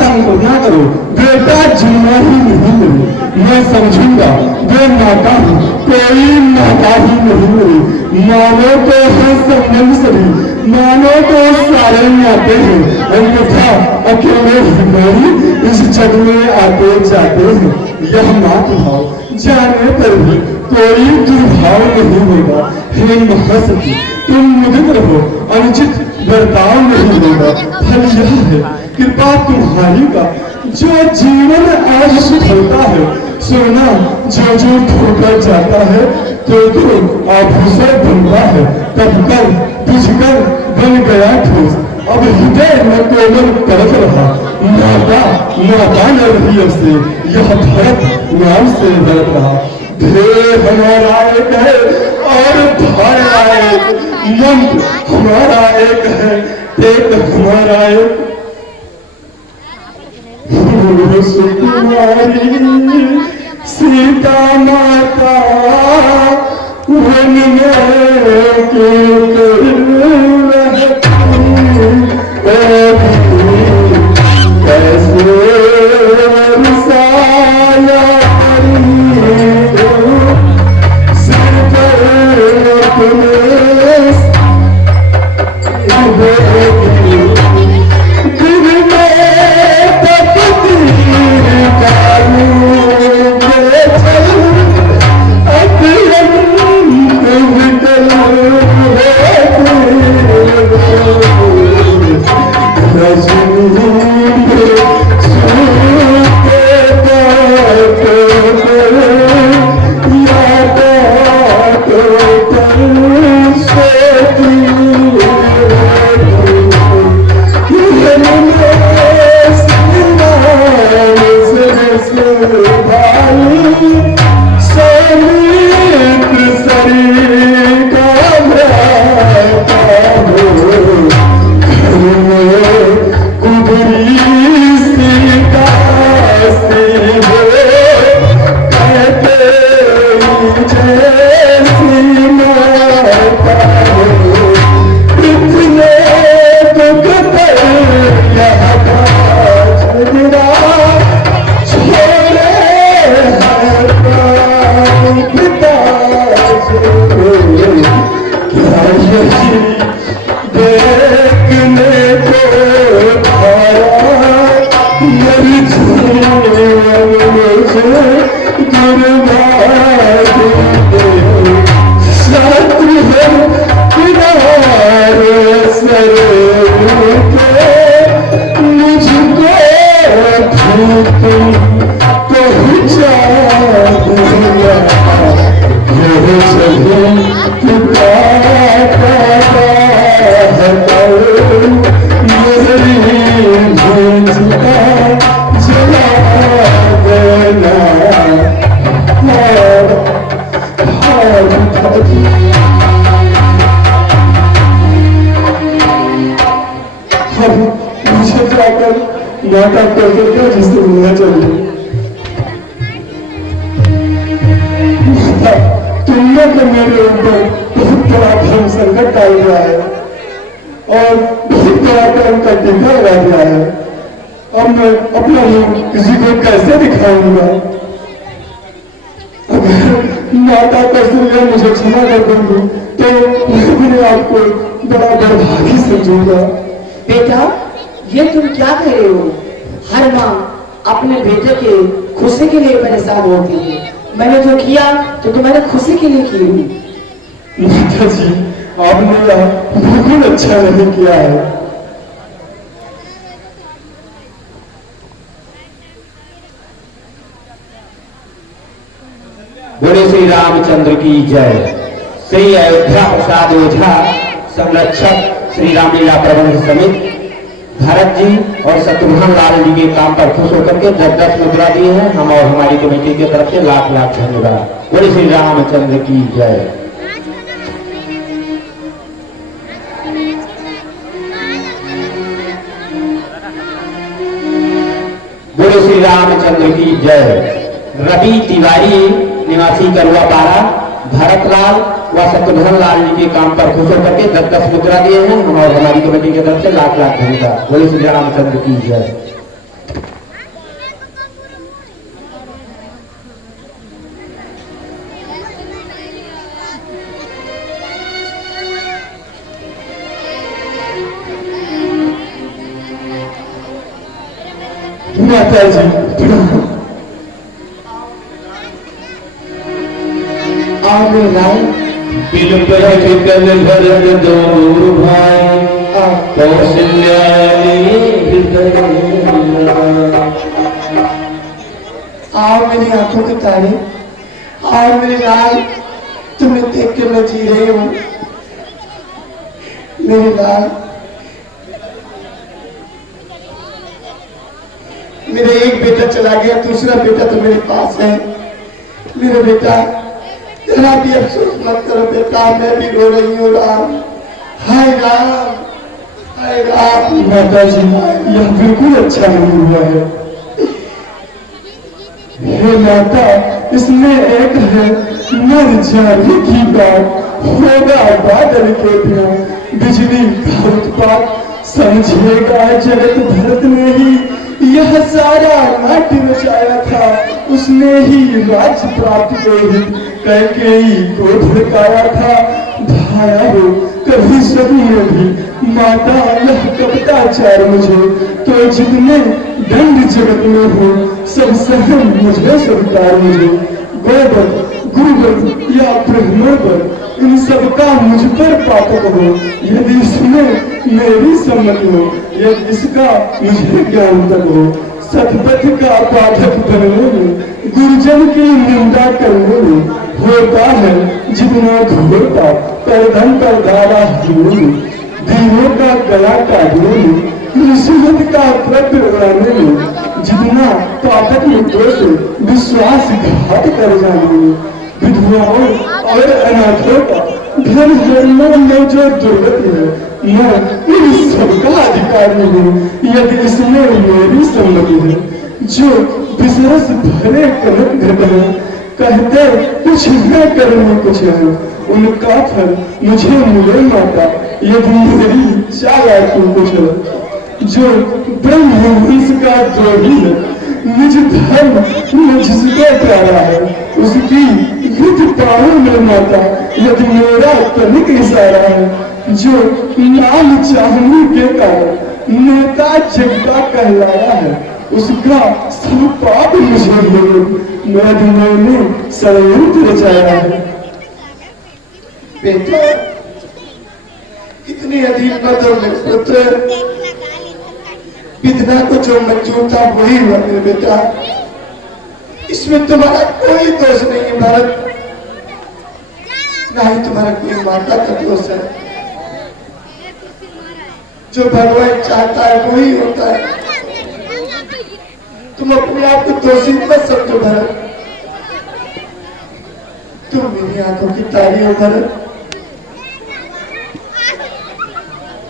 संकल्प ना करो, बेटा जिम्मा ही नहीं मिली, मैं समझूंगा वे माता हूँ, कोई माता ही नहीं मिली। मानो तो है संबंध सभी, मानो तो सारे माते हैं, अन्यथा अकेले ही मेरी इस जग में आते जाते हैं। यह मात भाव जाने पर भी कोई दुर्भाव नहीं होगा। हे महासती तुम मुदित रहो, अनुचित बर्ताव नहीं होगा। फल यह है कृपा तुम्हारी का, जो जीवन आज सुधरता है, सोना जो जो ठोकर जाता है तो आभूषण बनता है, तब कर बुझकर बन गया ठोस, अब हृदय में कोमल करत रहा। माता न रही से यह भरत नाम से भरत रहा। ध्येय हमारा एक है और धारा एक, मंत्र हमारा एक है, एक हमारा एक। सुकुमारी सीता माता वन में कैसे अब मुझे जाकर माता कलकत्ता जी से मिलना चाहिए। माता, तुमने तो मेरे ऊपर बहुत बड़ा धर्म संकट डाल दिया है और बहुत बड़ा कर्म का टीका लगा दिया है। अब मैं अपना मुंह किसी को कैसे दिखाऊंगा? अगर माता कौशल्या मुझे क्षमा कर देंगी तो मैं अपने आप को बड़ा बर्भागी समझूंगा। बेटा, ये तुम क्या कह रहे हो? हर माँ अपने बेटे के खुशी के लिए परेशान होती है। मैंने जो किया तो तुम्हारे खुशी के लिए की हूँ। माता जी, आपने यह बिल्कुल अच्छा नहीं किया है। बोले श्री रामचंद्र की जय। श्री अयोध्या प्रसाद ओझा संरक्षक श्री रामलीला प्रबंध समिति भरत जी और शत्रुघ्न लाल जी के काम पर खुश होकर के 10-10 मुद्रा दिए हैं। हम और हमारी कमेटी की तरफ से लाख लाख धन्यवाद। बोले श्री रामचंद्र की जय। बोले श्री रामचंद्र की जय। रवि तिवारी निवासी करुआ पारा भरतलाल व शत्रुघ्न लाल जी के काम पर खुश होकर के 10-10 मुद्रा दिए हैं। हम और हमारी कमेटी की तरफ से लाख लाख धन्यवाद। बोले श्री रामचंद्र की जय। माता जी, और राय बिलुप कल भरत दो भाई कौशल्या और मेरी आंखों के तारे और मेरी लाल, तुम्हें देख के मैं जी रही हूँ। मेरी लाल, मेरा एक बेटा चला गया, दूसरा बेटा तो मेरे पास है। मेरा बेटा, जरा भी अफसोस मत करो बेटा, मैं भी रो रही हूँ। राम, हाय राम, हाय राम। माता जी, यह बिल्कुल अच्छा नहीं हुआ है। हे माता, इसमें एक है मर जाने की बात, होगा बादल के बिना बिजली का उत्पात। समझेगा जगत भरत ने ही यह सारा नाट्य रचाया था, उसने ही राज्य प्राप्त कैकेयी को भड़काया था। भाया हो कभी सभी ने भी माता यह कपटाचार मुझे, तो जितने दंड जगत में हो सब सहन मुझे स्वीकार मुझे। गोबर गुरुवर या ब्राह्मण पर इन सबका मुझ पर पातक हो, यदि इसमें मेरी सम्मति हो, यदि इसका मुझे ज्ञान तक हो। सतपथ का पाठक बनने में, गुरुजन की निंदा करने में होता है जितना घोरता करधन पर धारा हटने में, दीनों का गला काटने में, रिश्वत का द्रव्य उड़ाने में, जितना पाठक मित्रों से विश्वासघात कर जाने में, विधवाओं और अनाथों का धन हरने में जो दुर्गति है, मैं इन सबका अधिकारी हूँ यदि इसमें मेरी सम्मति है। जो विश्वास भरे कनक घट है, कहते कुछ है करने कुछ है, उनका फल मुझे मिले माता यदि मेरी चालाकी कुछ है। जो ब्रह्मवंश का द्रोही है, निज धर्म मुझसे प्यारा है, उसकी निज पाओ में माता यदि मेरा तनिक इशारा है। जो नाम चाहने के कारण नेता जगता कहलाया है, उसका सब पाप मुझे मिले, मैंने षड्यंत्र रचाया है। बेटा, इतनी अधीन मत हो मेरे पुत्र। विधना को जो मंजूर था वही हुआ मेरे बेटा, इसमें तुम्हारा कोई दोष नहीं है भरत, ना ही तुम्हारा कोई माता का दोष है। जो भगवान चाहता है वही होता है। तुम अपने आप को दोषी मत समझो भरत, तुम मेरी आंखों की तारी हो भरत।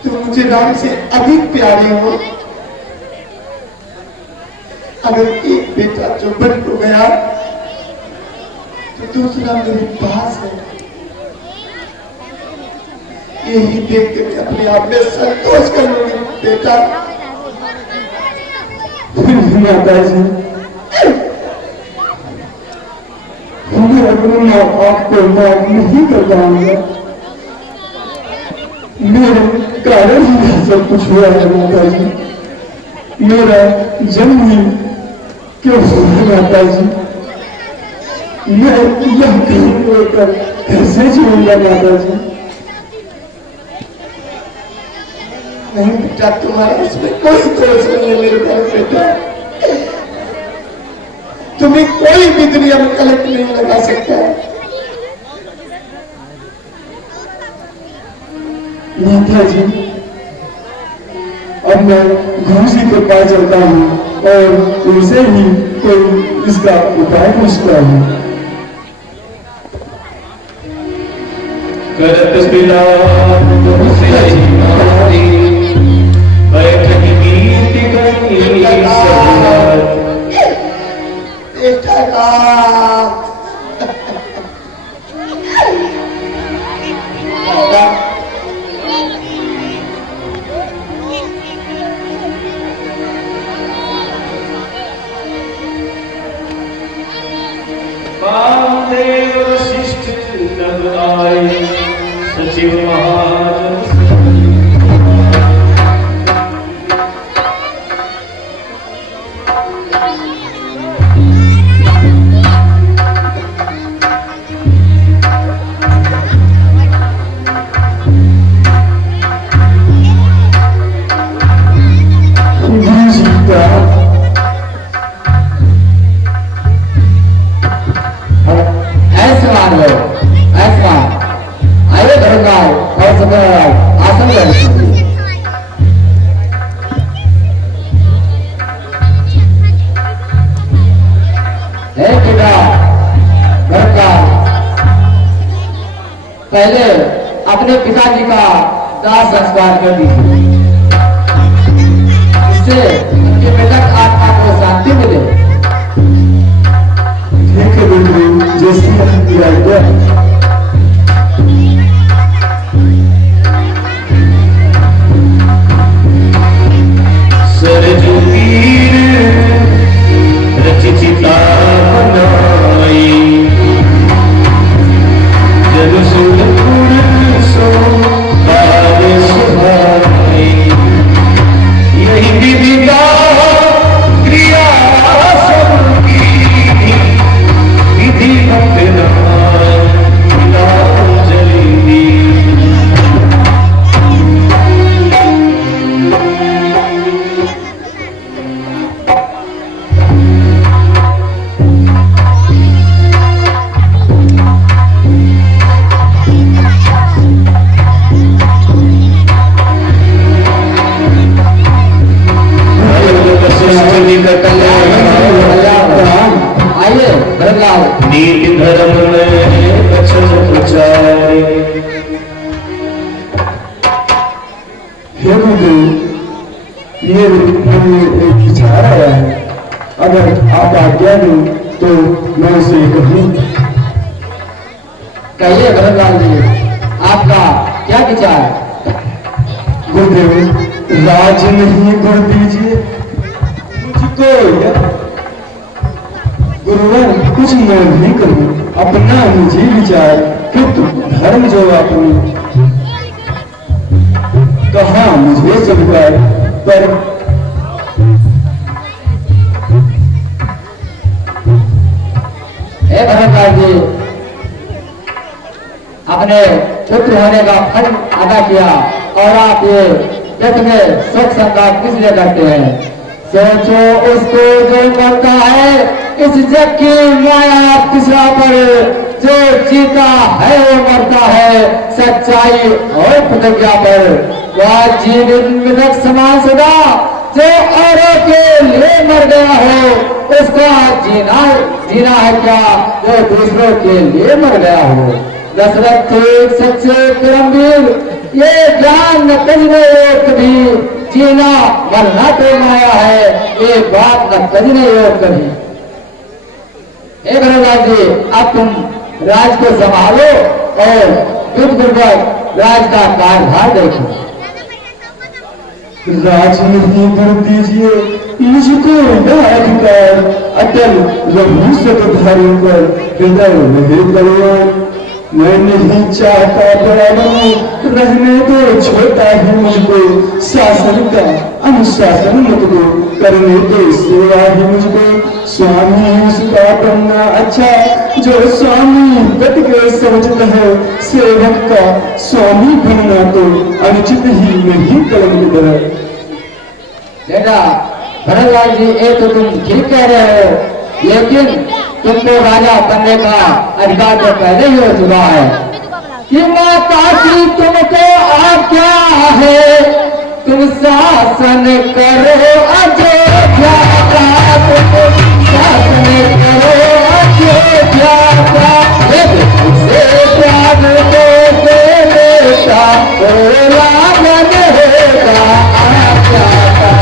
तुम मुझे राम से अधिक प्यारे हो। अगर एक बेटा जो बन को गया तो दूसरा मेरे पास है। यही देख के मैं अपने आप में संतोष कर लूंगी बेटा। माता जी, मैं अपने आपको माफ नहीं कर पाऊंगा। मेरे कारण ही सब कुछ हुआ है माता जी। मेरा जन्म ही क्यों हुआ माता जी? मैं यह लेकर कैसे जीऊंगा माता जी? नहीं बेटा, तुम्हारा इसमें कोई दोष नहीं है मेरे प्यारे बेटा। तुम्हें कोई भी दुनिया में कलंक नहीं लगा सकता है। माता जी, अब मैं घूसी के पास चलता हूँ और उनसे ही कोई इसका उपाय पूछता हूँ। करत बिलाप से नारी, बैठक नीति गई सवार। बेटा का वामदेव वशिष्ठ तब आए, सचिव महाजन पहले अपने पिताजी का दाह संस्कार कर दीजिए, इससे उनके मृतक आत्मा को शांति मिले। ठीक है गुरु, जैसी आपकी आज्ञा। सरजू वीर रचि चिता बनाई, जन सुरपुर सो कार्य सुभाई। यही विविधा क्रिया सबकी, विधि अपनाए तिलांजलि दी। आइए भरतलाल। नीति धर्म में वचन प्रचारे, हे गुरुदेव, मेरे मन में एक विचार आया है। अगर आप आज्ञा दें तो मैं उसे कहूँ। कहिए भरतलाल जी, आपका क्या विचार? गुरुदेव, राज नहीं गुरु दीजिए मुझको। गुरुवर, कुछ मैं नहीं करूँ, अपना निजी विचार, किंतु धर्म जो आपने कहा मुझे स्वीकार, पर हे भरतलाल जी, अपने पुत्र होने का फल अदा किया और आप ये जग में सुख संताप किस लिए करते हैं? सोचो उसको जो करता है इस जग की माया पिछड़ा पर, जो जीता है वो मरता है सच्चाई और प्रतिज्ञा पर। वह जीवन मृतक समान सदा, जो औरों के लिए मर गया हो उसका जीना है क्या, जो दूसरों के लिए मर गया हो। दशरथ थे सच्चे परमवीर, ये ज्ञान न तजने योग कभी, जीना मरना तो माया है, ये बात न तजने योग कभी। हे भरद्वाज जी, अब तुम राज को संभालो और युद्धपूर्वक राज का कार्यभार देखो। राज नहीं कर दीजिए मुझको अधिकार, अटल रघु सतधारी पर हृदय नहीं कल्याण। मैं नहीं चाहता बड़ा बनूं, रहने दो छोटा ही मुझको, शासन का अनुशासन मत दो, करने दो सेवा ही मुझको। स्वामी उसका बनना अच्छा जो स्वामी पद के समझता है, सेवक का स्वामी बनना तो अनुचित ही नहीं कलंकित है। बेटा भरद्वाज जी, ये तो तुम ठीक कह रहे हो, लेकिन तुमको राजा बनने का अधिकार तो पहले ही हो चुका है। कि माता की तुमको आज्ञा है, तुम शासन करो अयोध्या का, शासन करो अयोध्या का। से प्यार दो बेटा, रावण होगा आज्ञा का।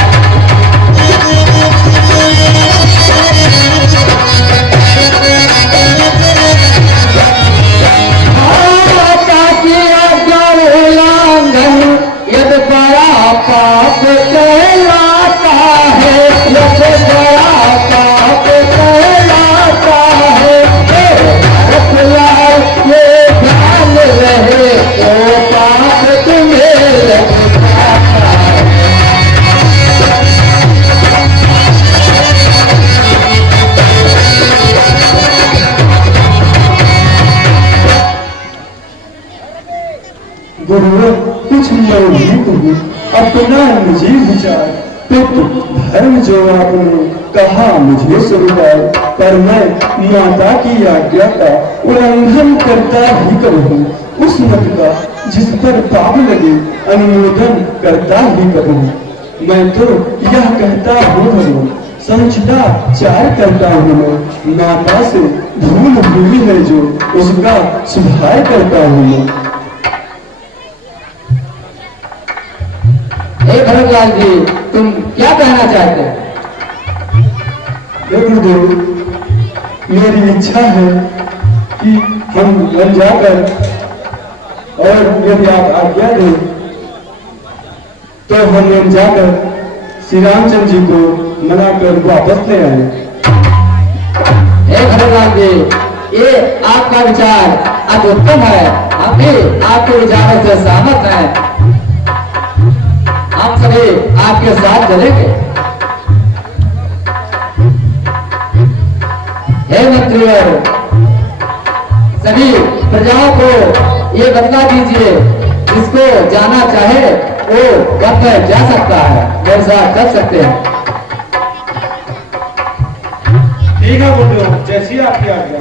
यद बड़ा पाप कहलाता है, यद बड़ा पाप कहलाता है। रखलाल ये ध्यान रहे, तो पाप तुम्हें लगता है। गुरु कुछ नहीं कहूँ, अपना निजी विचार, पितृ धर्म जो आपने कहा मुझे स्वीकार, पर मैं माता की आज्ञा का उल्लंघन करता ही करूँ। उस मत का जिस पर पाप लगे अनुमोदन करता ही करूँ। मैं तो यह कहता हूँ समुचिताचार करता हूँ मैं, माता से भूल हुई है जो उसका सुधार करता हूँ मैं। हे भरद्वाज जी, तुम क्या कहना चाहते हो? गुरुदेव, मेरी इच्छा है कि हम वन जाकर, और यदि आप आज्ञा दें तो हम वन जाकर श्री रामचंद्र जी को मनाकर वापस ले आए। हे भरद्वाज जी, ये आपका विचार अति उत्तम है, हम भी आपके विचारों से सहमत हैं। हम सभी आपके साथ चलेंगे। हे मंत्रीवर, सभी प्रजाओं को ये बतला दीजिए, जिसको जाना चाहे वो वन में जा सकता है, मेरे साथ चल सकते हैं। ठीक है बोलो, जैसी आपकी आज्ञा।